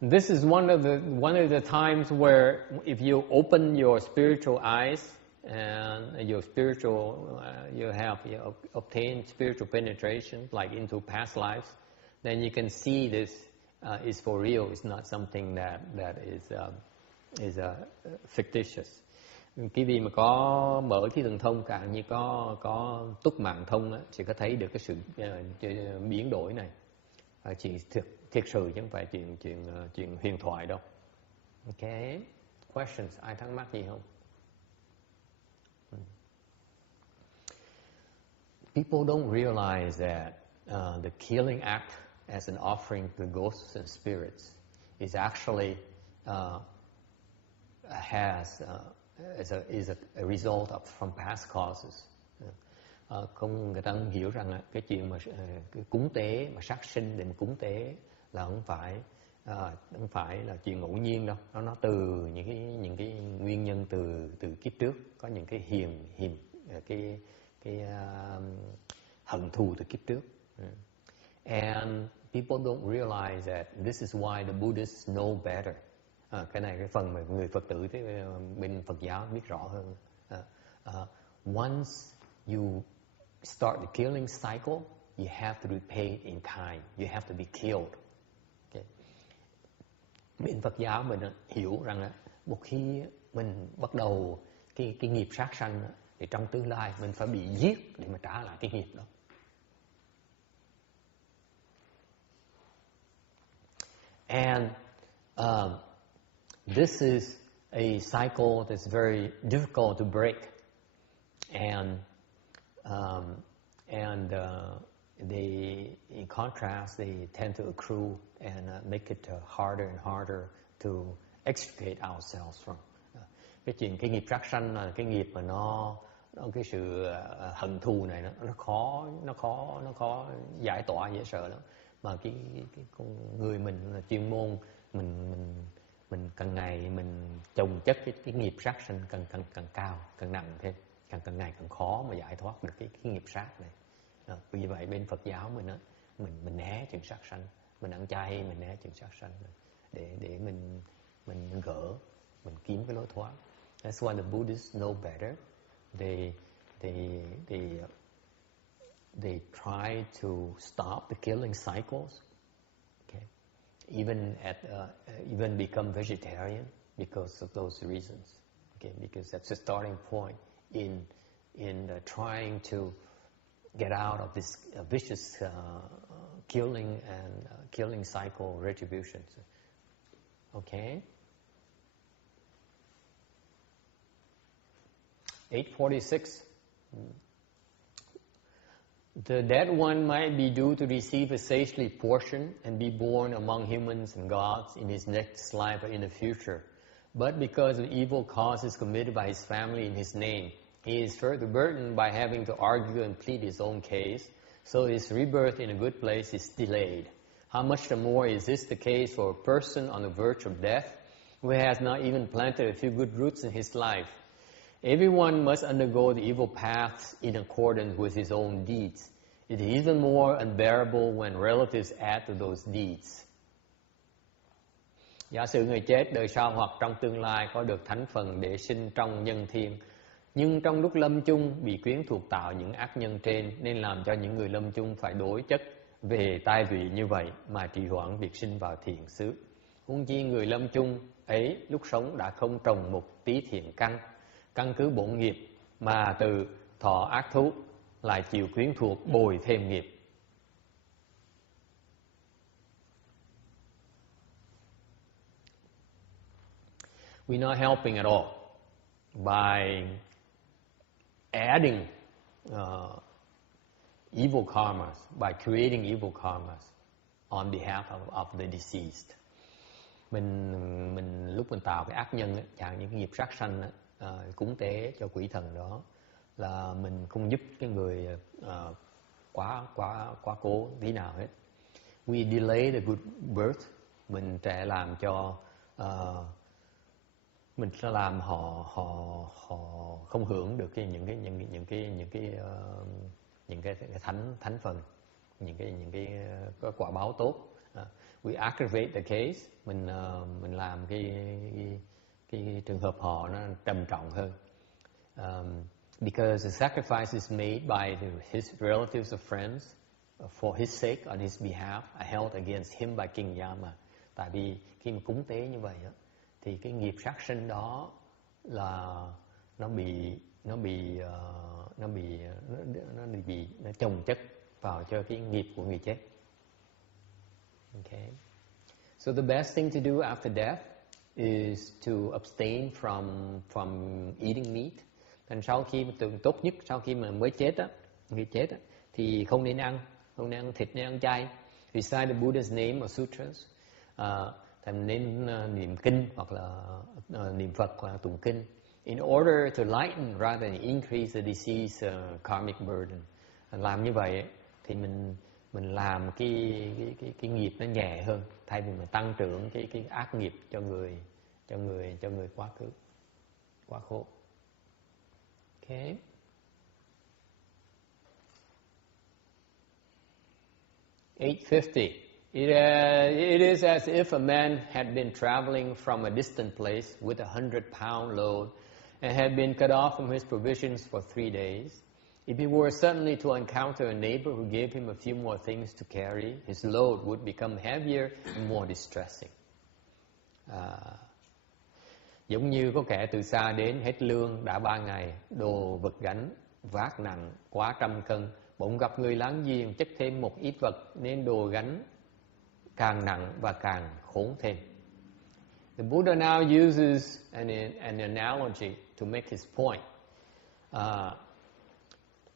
this is one of the times where if you open your spiritual eyes and your spiritual you obtain spiritual penetration like into past lives, then you can see this is for real. It's not something that is fictitious. Cái gì mà có mở cái thần thông, càng như có túc mạng thông á, thì có thấy được cái sự biến đổi này. Chuyện thiệt sự chứ không phải chuyện huyền thoại đâu. Okay. Questions? Ai thắc mắc gì không? People don't realize that the killing act as an offering to ghosts and spirits is actually is a result from past causes. Không, người ta không hiểu rằng cái chuyện mà cái cúng tế mà sát sinh để mà cúng tế là không phải là chuyện ngẫu nhiên đâu. Nó từ những cái nguyên nhân từ kiếp trước, có những cái cái hận thù từ kiếp trước. And people don't realize that this is why the Buddhists know better. Cái này cái phần mà người Phật tử bên Phật giáo biết rõ hơn. Once you start the killing cycle, you have to repay it in kind. You have to be killed. Okay. Bên Phật giáo mình hiểu rằng một khi mình bắt đầu cái nghiệp sát sanh thì trong tương lai mình phải bị giết để mà trả lại cái nghiệp đó. And this is a cycle that's very difficult to break, and they, in contrast, they tend to accrue and make it harder and harder to extricate ourselves from. Cái nghiệp sát sanh là cái nghiệp mà cái sự hận thù này nó khó giải tỏa, dễ sợ lắm. Mà cái con người mình là chuyên môn, mình càng ngày mình chồng chất cái nghiệp sát sanh càng cao, càng nặng thêm, càng ngày càng khó mà giải thoát được cái nghiệp sát này. Vì vậy bên Phật giáo mình á, mình né chuyện sát sanh, mình ăn chay, mình né chuyện sát sanh để mình gỡ, mình kiếm cái lối thoát. That's why the Buddhists know better. They try to stop the killing cycles. Okay, even become vegetarian because of those reasons. Okay, because that's the starting point in trying to get out of this vicious killing cycle retributions. Okay. 846. The dead one might be due to receive a sagely portion and be born among humans and gods in his next life or in the future. But because of evil causes committed by his family in his name, he is further burdened by having to argue and plead his own case, so his rebirth in a good place is delayed. How much the more is this the case for a person on the verge of death, who has not even planted a few good roots in his life? Everyone must undergo the evil paths in accordance with his own deeds. It is even more unbearable when relatives add to those deeds. Giả sử người chết đời sau hoặc trong tương lai có được thánh phần để sinh trong nhân thiên, nhưng trong lúc lâm chung bị quyến thuộc tạo những ác nhân trên, nên làm cho những người lâm chung phải đối chất về tai vị như vậy mà trì hoãn việc sinh vào thiện xứ. Huống chi người lâm chung ấy lúc sống đã không trồng một tí thiện căn cứ bổn nghiệp mà từ thọ ác thú lại chịu quyến thuộc bồi thêm nghiệp. We're not helping at all by adding evil karmas, by creating evil karmas on behalf of the deceased. Mình lúc mình tạo cái ác nhân, chẳng những cái nghiệp sát sanh cúng tế cho quỷ thần đó, là mình không giúp cái người quá cố tí nào hết. We delay the good birth. Mình sẽ làm cho mình sẽ làm họ không hưởng được những cái thánh phần, những cái quả báo tốt. We aggravate the case. Mình làm cái trường hợp họ nó trầm trọng hơn. Because the sacrifices made by his relatives or friends for his sake on his behalf are held against him by King Yama. Tại vì khi mà cúng tế như vậy á, thì cái nghiệp sát sinh đó là nó chồng chất vào cho cái nghiệp của người chết. Okay. So the best thing to do after death is to abstain from eating meat. Thành sau khi tốt nhất sau khi mà mới chết á, người chết á, thì không nên ăn thịt, nên ăn chay. Recite the Buddha's name or sutras. Thành nên niệm kinh hoặc là niệm Phật hoặc là tụng kinh. In order to lighten rather than increase the disease karmic burden. Làm như vậy thì mình làm cái nghiệp nó nhẹ hơn, thay vì mình tăng trưởng cái ác nghiệp cho người quá khứ, quá khổ. Okay. $8.50. It is as if a man had been traveling from a distant place with a 100-pound load and had been cut off from his provisions for 3 days. If he were suddenly to encounter a neighbor who gave him a few more things to carry, his load would become heavier and more distressing. Giống như có kẻ từ xa đến hết lương đã 3 ngày, đồ vật gánh vác nặng quá 100 cân, bỗng gặp người láng giềng chất thêm một ít vật nên đồ gánh càng nặng và càng khốn thêm. The Buddha now uses an analogy to make his point.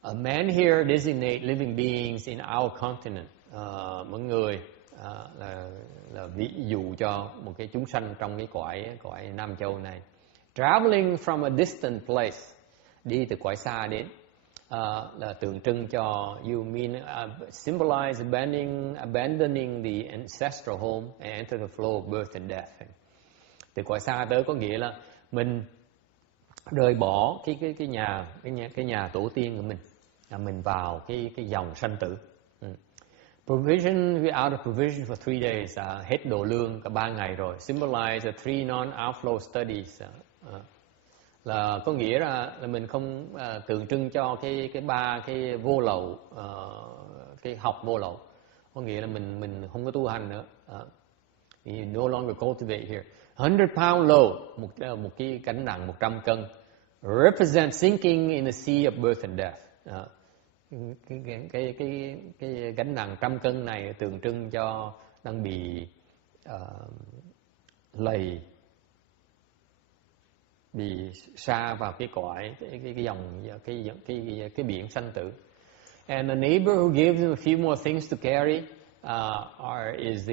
A man here designate living beings in our continent. Mọi người là ví dụ cho một cái chúng sanh trong cái cõi Nam Châu này. Traveling from a distant place. đi từ cõi xa đến, là tượng trưng cho you mean symbolize abandoning the ancestral home and enter the flow of birth and death. Từ cõi xa tới có nghĩa là mình rời bỏ cái nhà tổ tiên của mình, là mình vào cái dòng sanh tử. Provision without a provision for 3 days, hết độ lương cả 3 ngày rồi. Symbolize the 3 non-outflow studies, là có nghĩa là mình không tượng trưng cho cái 3 cái vô lậu, cái học vô lậu, có nghĩa là mình không có tu hành nữa. You no longer cultivate here. 100 pound load, một cái gánh nặng 100 cân, represent sinking in the sea of birth and death. Cái gánh nặng 100 cân này tượng trưng cho đang bị lầy, bị sa vào cái cõi cái dòng cái biển sanh tử. And the neighbor who gives him a few more things to carry is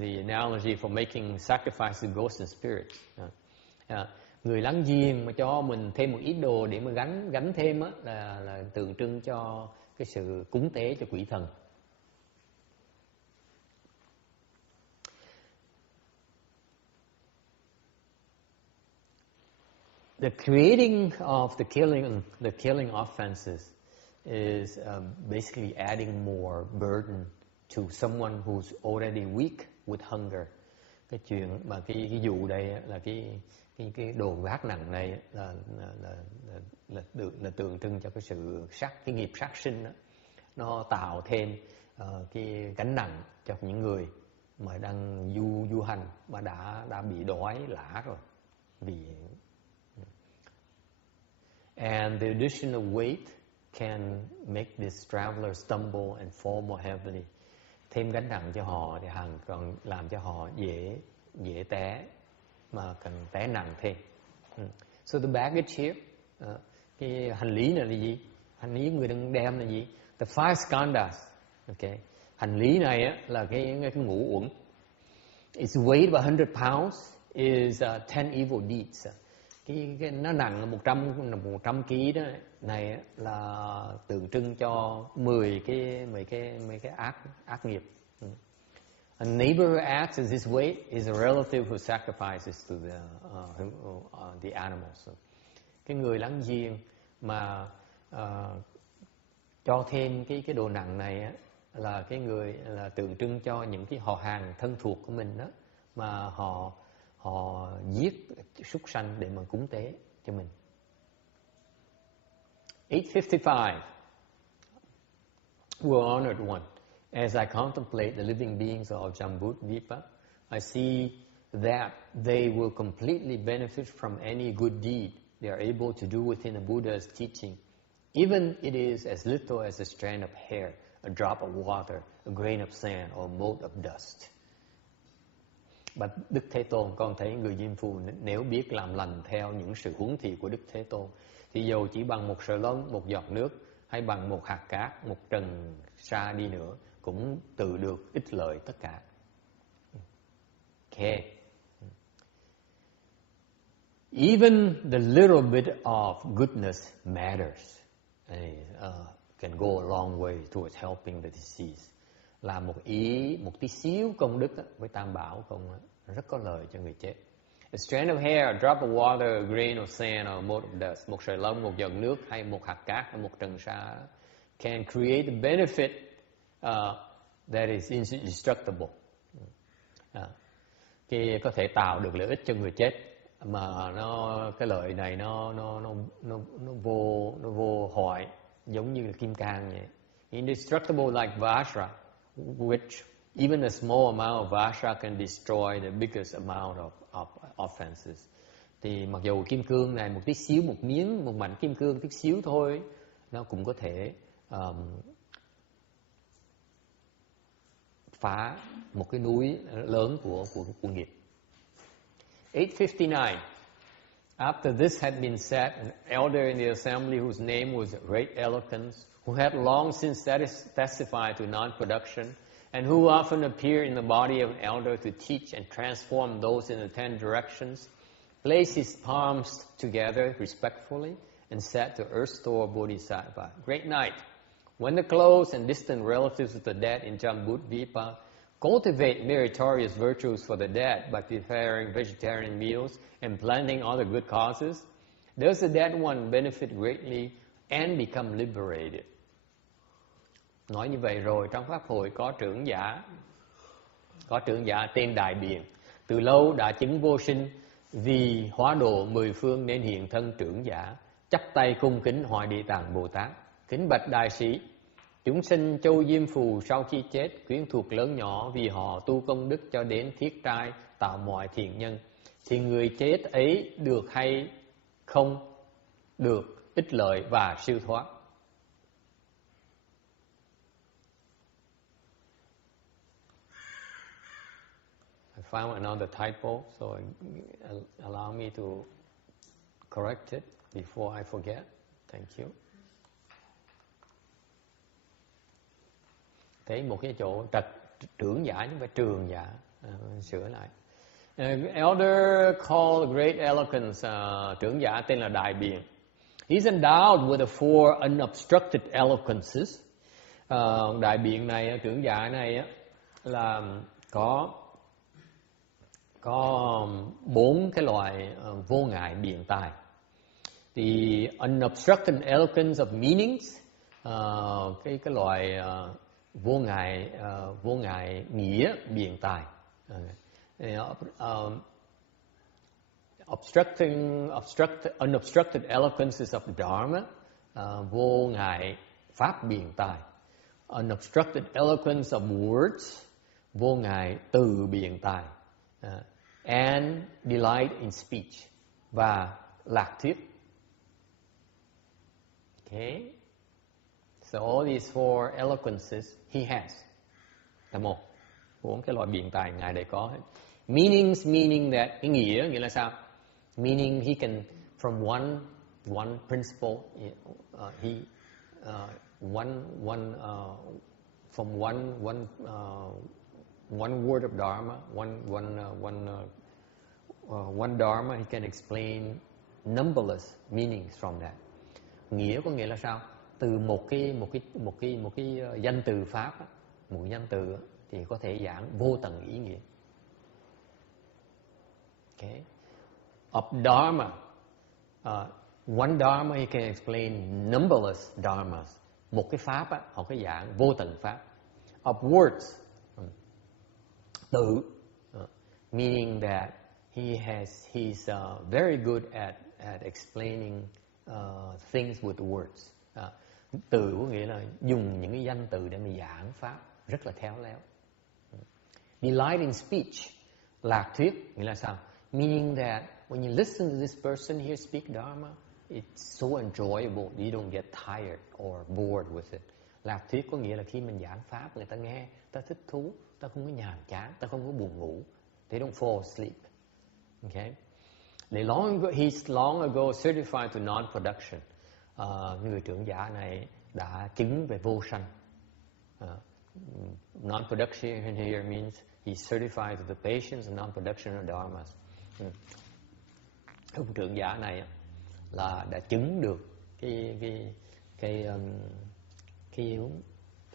the analogy for making sacrifice to ghosts and spirits. Người láng giềng mà cho mình thêm một ít đồ để mà gánh thêm á, là tượng trưng cho cái sự cúng tế cho quỷ thần. The creating of the killing offenses is basically adding more burden to someone who's already weak with hunger. Cái chuyện mà cái vụ đây là cái đồ gác nặng này là tượng trưng cho cái sự cái nghiệp sát sinh đó. Nó tạo thêm cái gánh nặng cho những người mà đang du hành mà đã bị đói lả rồi. And the additional weight can make this traveler stumble and fall more heavily. Thêm gánh nặng cho họ thì còn làm cho họ dễ té, mà cần té nặng thêm. So the baggage here, cái hành lý này là gì? Hành lý người đang đem là gì? The 5 skandhas. Okay. Hành lý này á, là cái ngũ uẩn. Its weight about 100 pounds is 10 evil deeds. Cái nó nặng là 100 kg đó này là tượng trưng cho 10 cái ác nghiệp. A neighbor who acts as this weight is a relative who sacrifices to the animals. Cái người láng giềng mà cho thêm cái đồ nặng này á, là cái người là tượng trưng cho những cái họ hàng thân thuộc của mình đó, mà họ giết súc sanh để mà cúng tế cho mình. 855. Well honored one, as I contemplate the living beings of Jambudvipa, I see that they will completely benefit from any good deed they are able to do within the Buddha's teaching, even it is as little as a strand of hair, a drop of water, a grain of sand, or a mote of dust. Bạch Đức Thế Tôn, con thấy người Diêm Phù nếu biết làm lành theo những sự huấn thị của Đức Thế Tôn, thì dầu chỉ bằng một sợi lông, một giọt nước, hay bằng một hạt cát, một trần sa đi nữa, cũng tự được ích lợi tất cả. Okay. Even the little bit of goodness matters. Can go a long way towards helping the deceased. Làm một tí xíu công đức với Tam Bảo công rất có lợi cho người chết. A strand of hair, a drop of water, a grain of sand, or a mote of dust. Một sợi lông, một giọt nước, hay một hạt cát, hay một trần sa can create a benefit that is indestructible. Cái có thể tạo được lợi ích cho người chết, mà cái lợi này nó vô hoại, giống như là kim cang vậy. Indestructible like Vajra, which even a small amount of Vajra can destroy the biggest amount of offenses. Thì mặc dù kim cương này một tí xíu, một mảnh kim cương tí xíu thôi, nó cũng có thể phá một cái núi lớn của nghiệp. 859. After this had been said, an elder in the assembly whose name was Great Eloquence, who had long since testified to non-production, and who often appeared in the body of an elder to teach and transform those in the 10 directions, placed his palms together respectfully and said to Earth Store Bodhisattva, "Great Knight, when the close and distant relatives of the dead in Jambudvipa cultivate meritorious virtues for the dead by preparing vegetarian meals and planting other good causes, does the dead one benefit greatly and become liberated?" Nói như vậy rồi, trong pháp hội có trưởng giả tên Đại Biện, từ lâu đã chứng vô sinh, vì hóa độ mười phương nên hiện thân trưởng giả, chắp tay cung kính hỏi Địa Tạng Bồ Tát: "Kính bạch đại sĩ, chúng sinh Châu Diêm Phù sau khi chết quyến thuộc lớn nhỏ vì họ tu công đức cho đến thiết trai tạo mọi thiện nhân, thì người chết ấy được hay không được ích lợi và siêu thoát?" I found another typo, so allow me to correct it before I forget. Thank you. Thấy một cái chỗ trưởng giả nhưng phải trường giả, sửa lại. Elder called great eloquence, trưởng giả tên là Đại Biện. He's endowed with the four unobstructed eloquences. Đại Biện này, trưởng giả này là có bốn cái loại vô ngại biện tài. The unobstructed eloquence of meanings, cái loại vô ngại nghĩa biện tài. Unobstructed eloquences of Dharma, vô ngại pháp biện tài. Unobstructed eloquence of words, vô ngại từ biện tài. And delight in speech, và lạc thuyết. Okay, so all these four eloquences he has. Là một, bốn cái loại biện tài ngài đều có hết. Meanings, meaning that, cái nghĩa là sao? Meaning he can from one principle, from one word of Dharma, one Dharma, he can explain numberless meanings from that. Nghĩa có nghĩa là sao? Từ một cái danh từ pháp, một danh từ thì có thể giảng vô tận ý nghĩa. Okay. Of Dharma, one Dharma he can explain numberless Dharmas. Một cái pháp họ có giảng vô tận pháp. Of words, từ, meaning that he's very good at explaining things with words. Từ có nghĩa là dùng những cái danh từ để mà giảng pháp rất là khéo léo. Delight in speech, lạc thuyết nghĩa là sao? Meaning that when you listen to this person here speak Dharma, it's so enjoyable, you don't get tired or bored with it. Lạc thuyết có nghĩa là khi mình giảng pháp, người ta nghe, ta thích thú, ta không có nhàm chán, ta không có buồn ngủ. They don't fall asleep. Okay? He's long ago certified to non-production. Người trưởng giả này đã chứng về vô sanh. Non-production here means he's certified to the patience and non-production of dharmas. Ông trưởng giả này là đã chứng được cái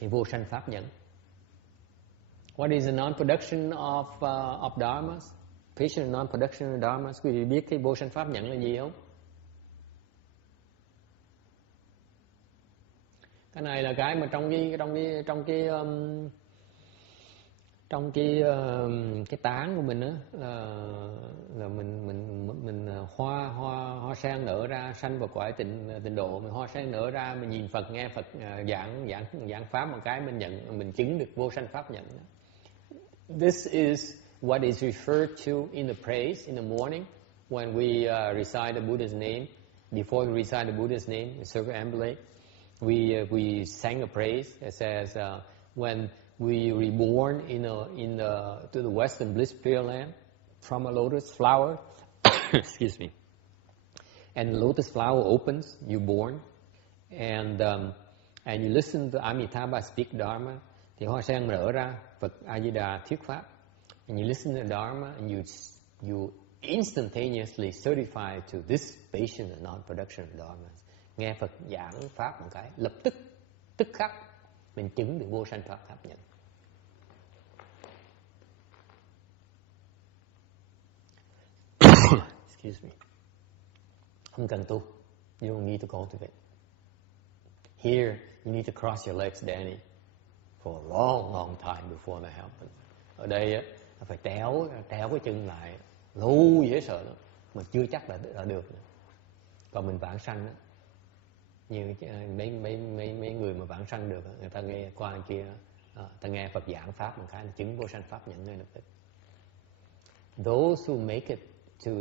vô sanh pháp nhẫn. What is the non-production of dharmas? Patient and non-production of dharmas. Quý vị biết cái vô sanh pháp nhẫn là gì không? Cái này là cái mà trong cái tán của mình á, là mình hoa sen nở ra sanh vào cõi tịnh độ. Mình hoa sen nở ra, mình nhìn Phật, nghe Phật giảng pháp một cái, mình chứng được vô sanh pháp nhận. This is what is referred to in the praise in the morning when we recite the Buddha's name. Before we recite the Buddha's name, the circumambulate, we sang a praise. It says, when we reborn to the Western Bliss Pure Land from a lotus flower, excuse me, and the lotus flower opens, you born, and you listen to Amitabha speak Dharma, thì hoa sen nở ra, Phật A Di Đà thuyết pháp, and you listen to Dharma, and you instantaneously certify to this patient and non-production of Dharmas. Nghe Phật giảng pháp một cái, lập tức, tức khắc mình chứng được vô sanh pháp nhận. Excuse me. Không cần tu. You don't need to cultivate. Here, you need to cross your legs, Danny, for a long, long time before that happens. Ở đây phải téo cái chân lại, lâu dễ sợ lắm, mà chưa chắc là được. Còn mình vãng sanh đó, như mấy người mà vãng sanh được, người ta nghe qua kia, ta nghe Phật giảng pháp một cái là chứng vô sanh pháp nhận ngay lập tức. Those who make it to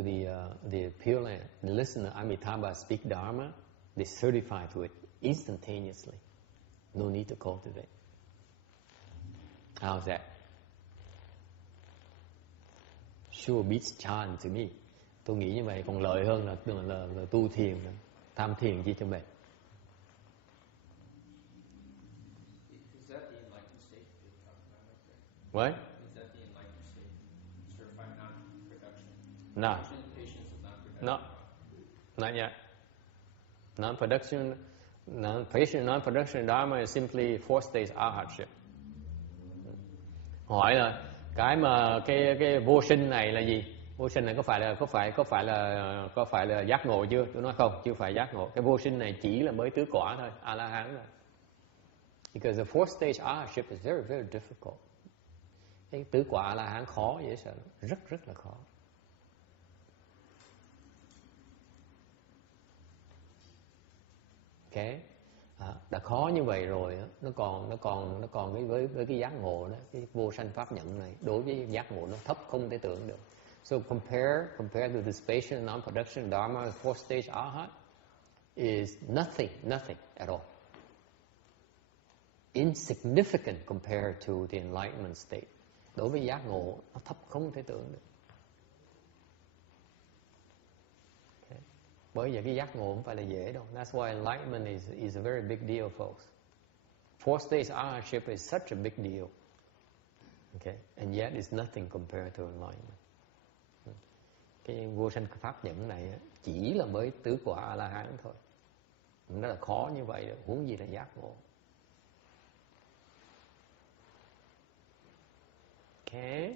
the Pure Land, listen to Amitabha speak Dharma, they certify to it instantaneously. No need to cultivate. How's that? Sure beats chan to me. Tôi nghĩ như vậy còn lợi hơn là tu thiền, tham thiền chi cho mệt. Is that the enlightened state you're talking about right there? What? Is that the enlightened state? Certified non-production? No. Patience of non-production? No. Not yet. Non-production Dharma is simply four stages arhatship. Hỏi là cái mà cái vô sinh này là gì? Vô sinh này có phải là giác ngộ chưa? Tôi nói không, chưa phải giác ngộ. Cái vô sinh này chỉ là mới tứ quả thôi, A La Hán rồi. Because the fourth stage arhatship is very, very difficult. Cái tứ quả A La Hán khó dễ sợ, rất là khó. Okay. Đã khó như vậy rồi, nó còn với cái giác ngộ đó, cái vô sanh pháp nhận này, đối với giác ngộ nó thấp không thể tưởng được. So compare to the spatial non-production Dharma, the fourth stage Arhat is nothing at all. Insignificant compared to the enlightenment state. Đối với giác ngộ nó thấp không thể tưởng được. Bởi vậy cái giác ngộ không phải là dễ đâu. That's why enlightenment is a very big deal, folks. Fourth stage arhatship is such a big deal. Okay? And yet it's nothing compared to enlightenment. Cái vô sanh pháp nhẫn này chỉ là mới tứ quả A La Hán thôi. Nó là khó như vậy rồi, huống gì là giác ngộ. Okay.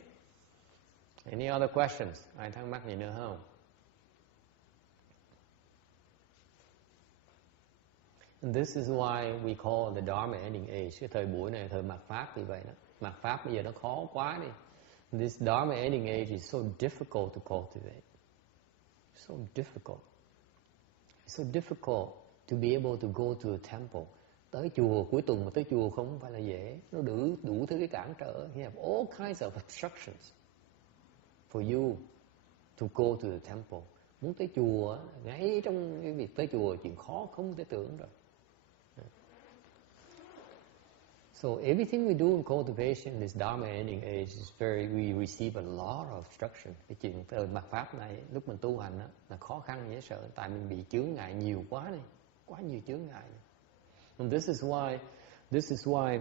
Any other questions? Ai thắc mắc gì nữa không? And this is why we call the Dharma ending age. Cái thời buổi này, thời mạt Pháp vì vậy đó. Mạt Pháp bây giờ nó khó quá đi. This Dharma ending age is so difficult to cultivate. So difficult. It's so difficult to be able to go to a temple. Tới chùa cuối tuần mà tới chùa không phải là dễ. Nó đủ thứ cái cản trở. You have all kinds of obstructions for you to go to the temple. Muốn tới chùa, ngay trong cái việc tới chùa chuyện khó không thể tưởng rồi. So everything we do in cultivation, this Dharma ending age is we receive a lot of obstruction. Cái chuyện từ mặt pháp này lúc mình tu hành là khó khăn dễ sợ, tại mình bị chướng ngại nhiều quá đi, quá nhiều chướng ngại. And this is why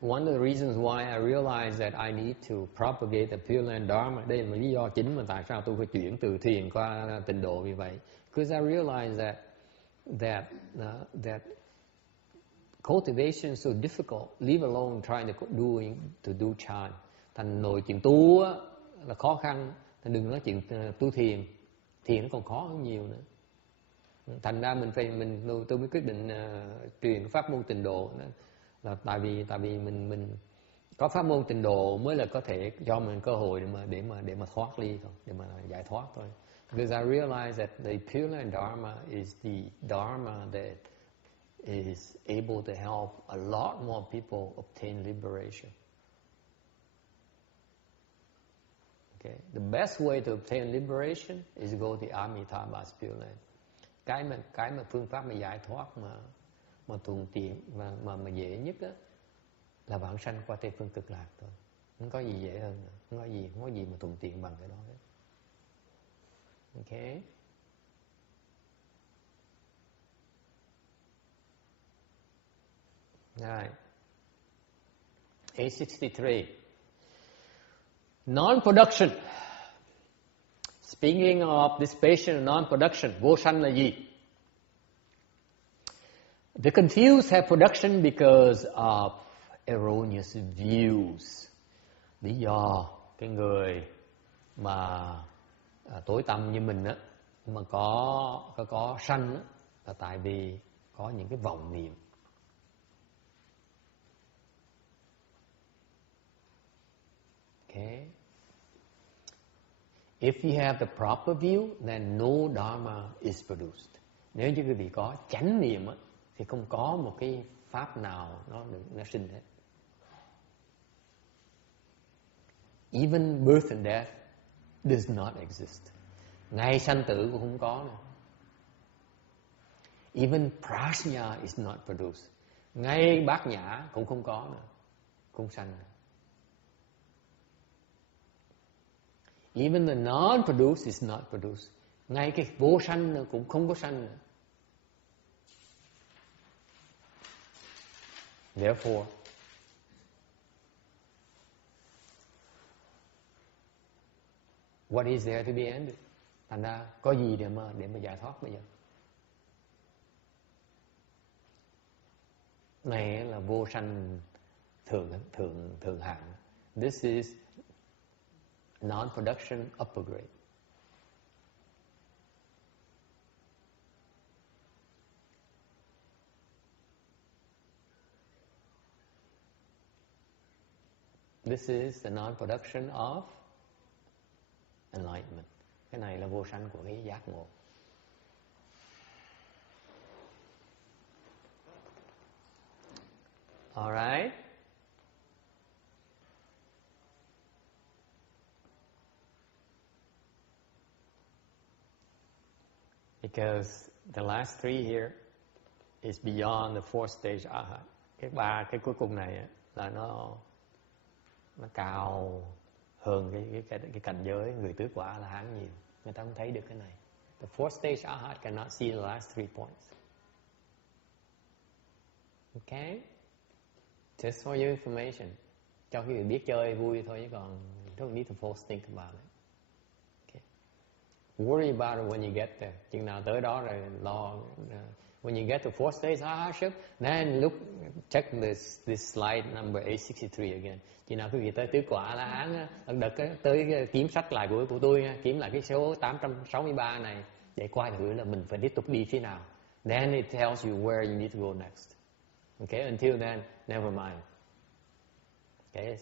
one of the reasons why I realized that I need to propagate the Pure Land Dharma. Đây là lý do chính mà tại sao tôi phải chuyển từ thiền qua tịnh độ vì vậy. Because I realized that cultivation is so difficult, leave alone trying to do chan. Thành nội chuyện tu là khó khăn, thành đừng nói chuyện tu thiền. Thiền nó còn khó hơn nhiều nữa. Thành ra tôi mới quyết định truyền pháp môn tịnh độ đó, là tại vì mình có pháp môn tịnh độ mới là có thể cho mình cơ hội để mà thoát ly thôi, để mà giải thoát thôi. Because I realize that the Pure Land Dharma is the Dharma that is able to help a lot more people obtain liberation. Okay, the best way to obtain liberation is to go to Amitabha's Pure Land. Cái mà phương pháp mà giải thoát mà thuận tiện mà dễ nhất á là vãng sanh qua Tây phương cực lạc thôi. Không có gì dễ hơn nữa. Không có gì mà thuận tiện bằng cái đó hết. Okay. Right. 863. Non-production. Speaking of dissipation and non-production, vô sanh là gì? The confused have production because of erroneous views. Lý do cái người mà tối tăm như mình á, mà có sanh á, là tại vì có những cái vọng niệm. Okay. If you have the proper view, then no dharma is produced. Nếu như quý vị có chánh niệm á, thì không có một cái pháp nào nó sinh hết. Even birth and death does not exist. Ngay sanh tử cũng không có nữa. Even prajna is not produced. Ngay bát nhã cũng không có nữa, không sanh nữa. Even the non-produced is not produced. Ngay cái vô sanh nữa cũng không có sanh nữa. Therefore, what is there to be ended? Thành ra có gì để mà giải thoát bây giờ? Này là vô sanh thượng hạng. This is non-production upper grade. This is the non-production of enlightenment. Cái này là vô sanh của cái giác ngộ. All right. Because the last three here is beyond the fourth stage arhat. Cái cuối cùng này là nó cao hơn cái cảnh giới người tứ quả là hán nhiều. Người ta không thấy được cái này. The fourth stage arhat cannot see the last 3 points. Okay? Just for your information. Cho cái người biết chơi vui thôi, chứ còn don't need to force think about it. Okay. Worry about it when you get there. Chừng nào tới đó rồi lo. When you get to fourth stage arhat, then look, check this slide number 863 again. Chừng nào quý vị tới tứ quả La Hán, tới kiếm sách lại của tôi, kiếm lại cái số 863 này để coi thử là mình phải tiếp tục đi phía nào. Then it tells you where you need to go next. Okay, until then, never mind. Okay.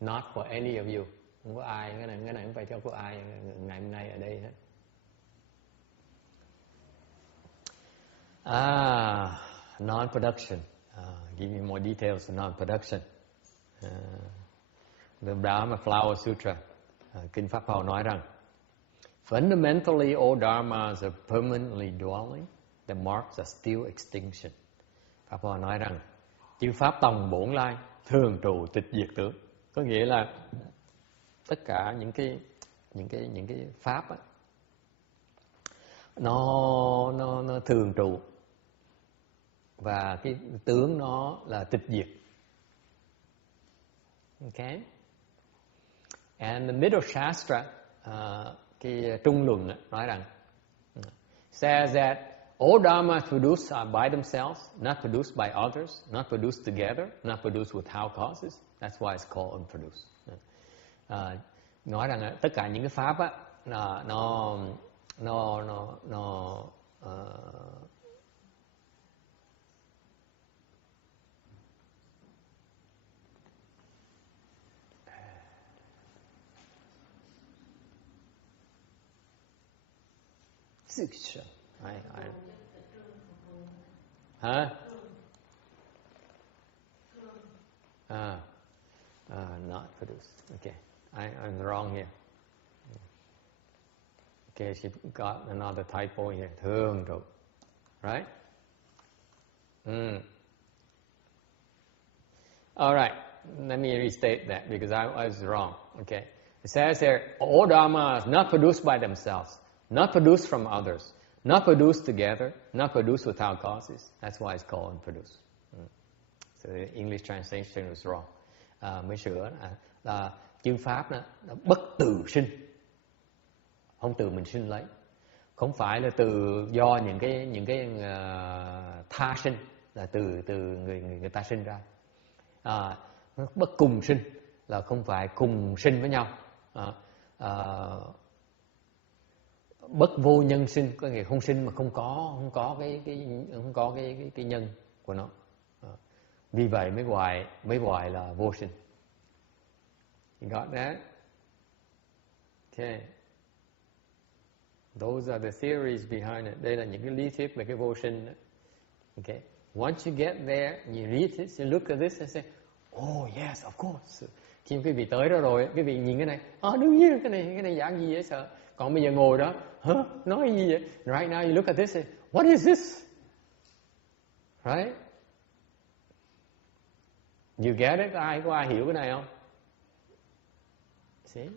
Not for any of you. Không có ai, cái này không phải cho có ai ngày hôm nay ở đây hết. Non-production. Give me more details on non-production. The Brahma Flower Sutra, Kinh Pháp Hoa nói rằng, fundamentally all dharmas are permanently dwelling. The marks are still extinction. Pháp Hoa nói rằng, chư pháp tòng bổn lai, thường trụ tịch diệt tướng. Có nghĩa là tất cả những cái pháp á, nó thường trụ và cái tướng nó là tịch diệt. Okay. And the middle shastra, cái trung luận nói rằng, says that all dharmas produced are by themselves, not produced by others, not produced together, not produced without causes. That's why it's called unproduced. Nói rằng tất cả những cái pháp á, nó not produced. Okay, I'm wrong here. Okay, she got another typo here. Thường trụ, right? All right, let me restate that because I was wrong. Okay, it says here, all dharmas not produced by themselves, not produced from others, not produced together, not produced without causes. That's why it's called unproduced. So the English translation was wrong. Mới sửa là chư pháp nó bất từ sinh, không từ mình sinh lấy, không phải là do những cái tha sinh, là từ người ta sinh ra. Bất cùng sinh là không phải cùng sinh với nhau. Bất vô nhân sinh có nghĩa không sinh mà không có cái nhân của nó. Vì vậy mới gọi là vô sinh. You got that? Okay. Those are the theories behind it. Đây là những cái lý thuyết về cái vô sinh đó. Okay. Once you get there, you read it, you look at this and say, oh yes, of course. Khi quý vị tới đó rồi, quý vị nhìn cái này, đương nhiên cái này giảng gì vậy sợ. Còn bây giờ ngồi đó, nói gì vậy? Right now you look at this and say, what is this? Right? You get it? Có ai hiểu cái này không? See?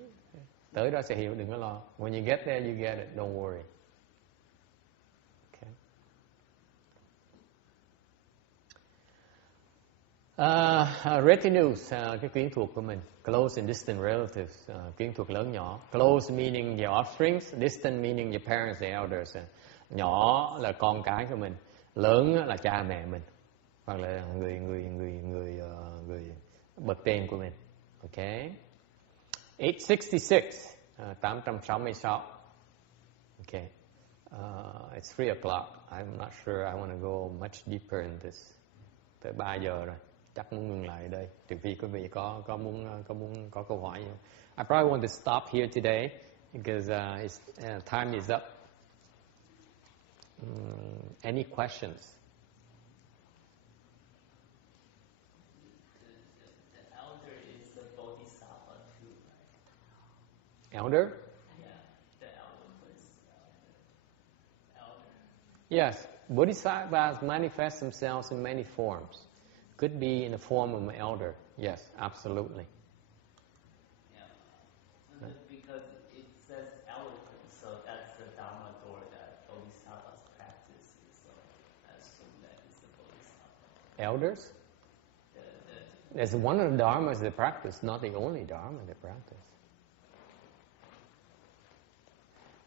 Tới đó sẽ hiểu, đừng có lo. When you get there, you get it. Don't worry. Okay. Retinues, cái quyến thuộc của mình. Close and distant relatives, quyến thuộc lớn nhỏ. Close meaning your offspring, distant meaning your parents, the elders. Nhỏ là con cái của mình, lớn là cha mẹ mình, hoặc là người bậc trên của mình. Okay. 866, 866. Okay. It's 3 o'clock. I'm not sure I want to go much deeper in this. Tới 3 giờ rồi, chắc muốn ngừng lại ở đây. Trừ phi quý vị có có câu hỏi. I probably want to stop here today because time is up. Any questions? The elder is the Bodhisattva too, right? Elder? Yeah, the elder. Yes, Bodhisattvas manifest themselves in many forms. Could be in the form of an elder. Yes, absolutely. Yeah, because it says eloquence, so that's the Dharma door that Bodhisattvas practices. So I assume that is the Bodhisattva. Elders? There's one of the dharmas they practice, not the only dharma they practice.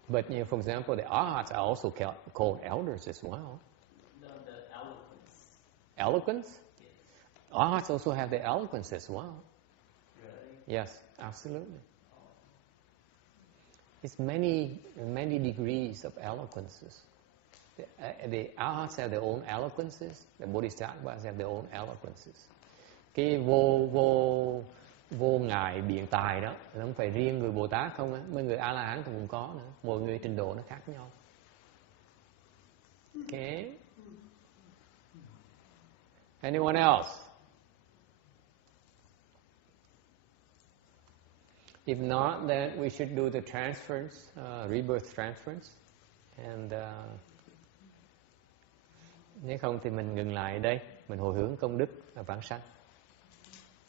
But for example, the arhats are also called elders as well. No, the eloquence. Eloquence? Yes. Arhats also have the eloquence as well. Really? Yes, absolutely. It's many degrees of eloquences. The arhats have their own eloquences. The bodhisattvas have their own eloquences. Cái vô ngại biện tài đó, nó không phải riêng người Bồ Tát không á, mấy người A La Hán thì cũng có nữa, mỗi người trình độ nó khác nhau. Okay. Anyone else? If not, then we should do the transference, rebirth transference, and nếu không thì mình ngừng lại ở đây, mình hồi hướng công đức và vãng sanh.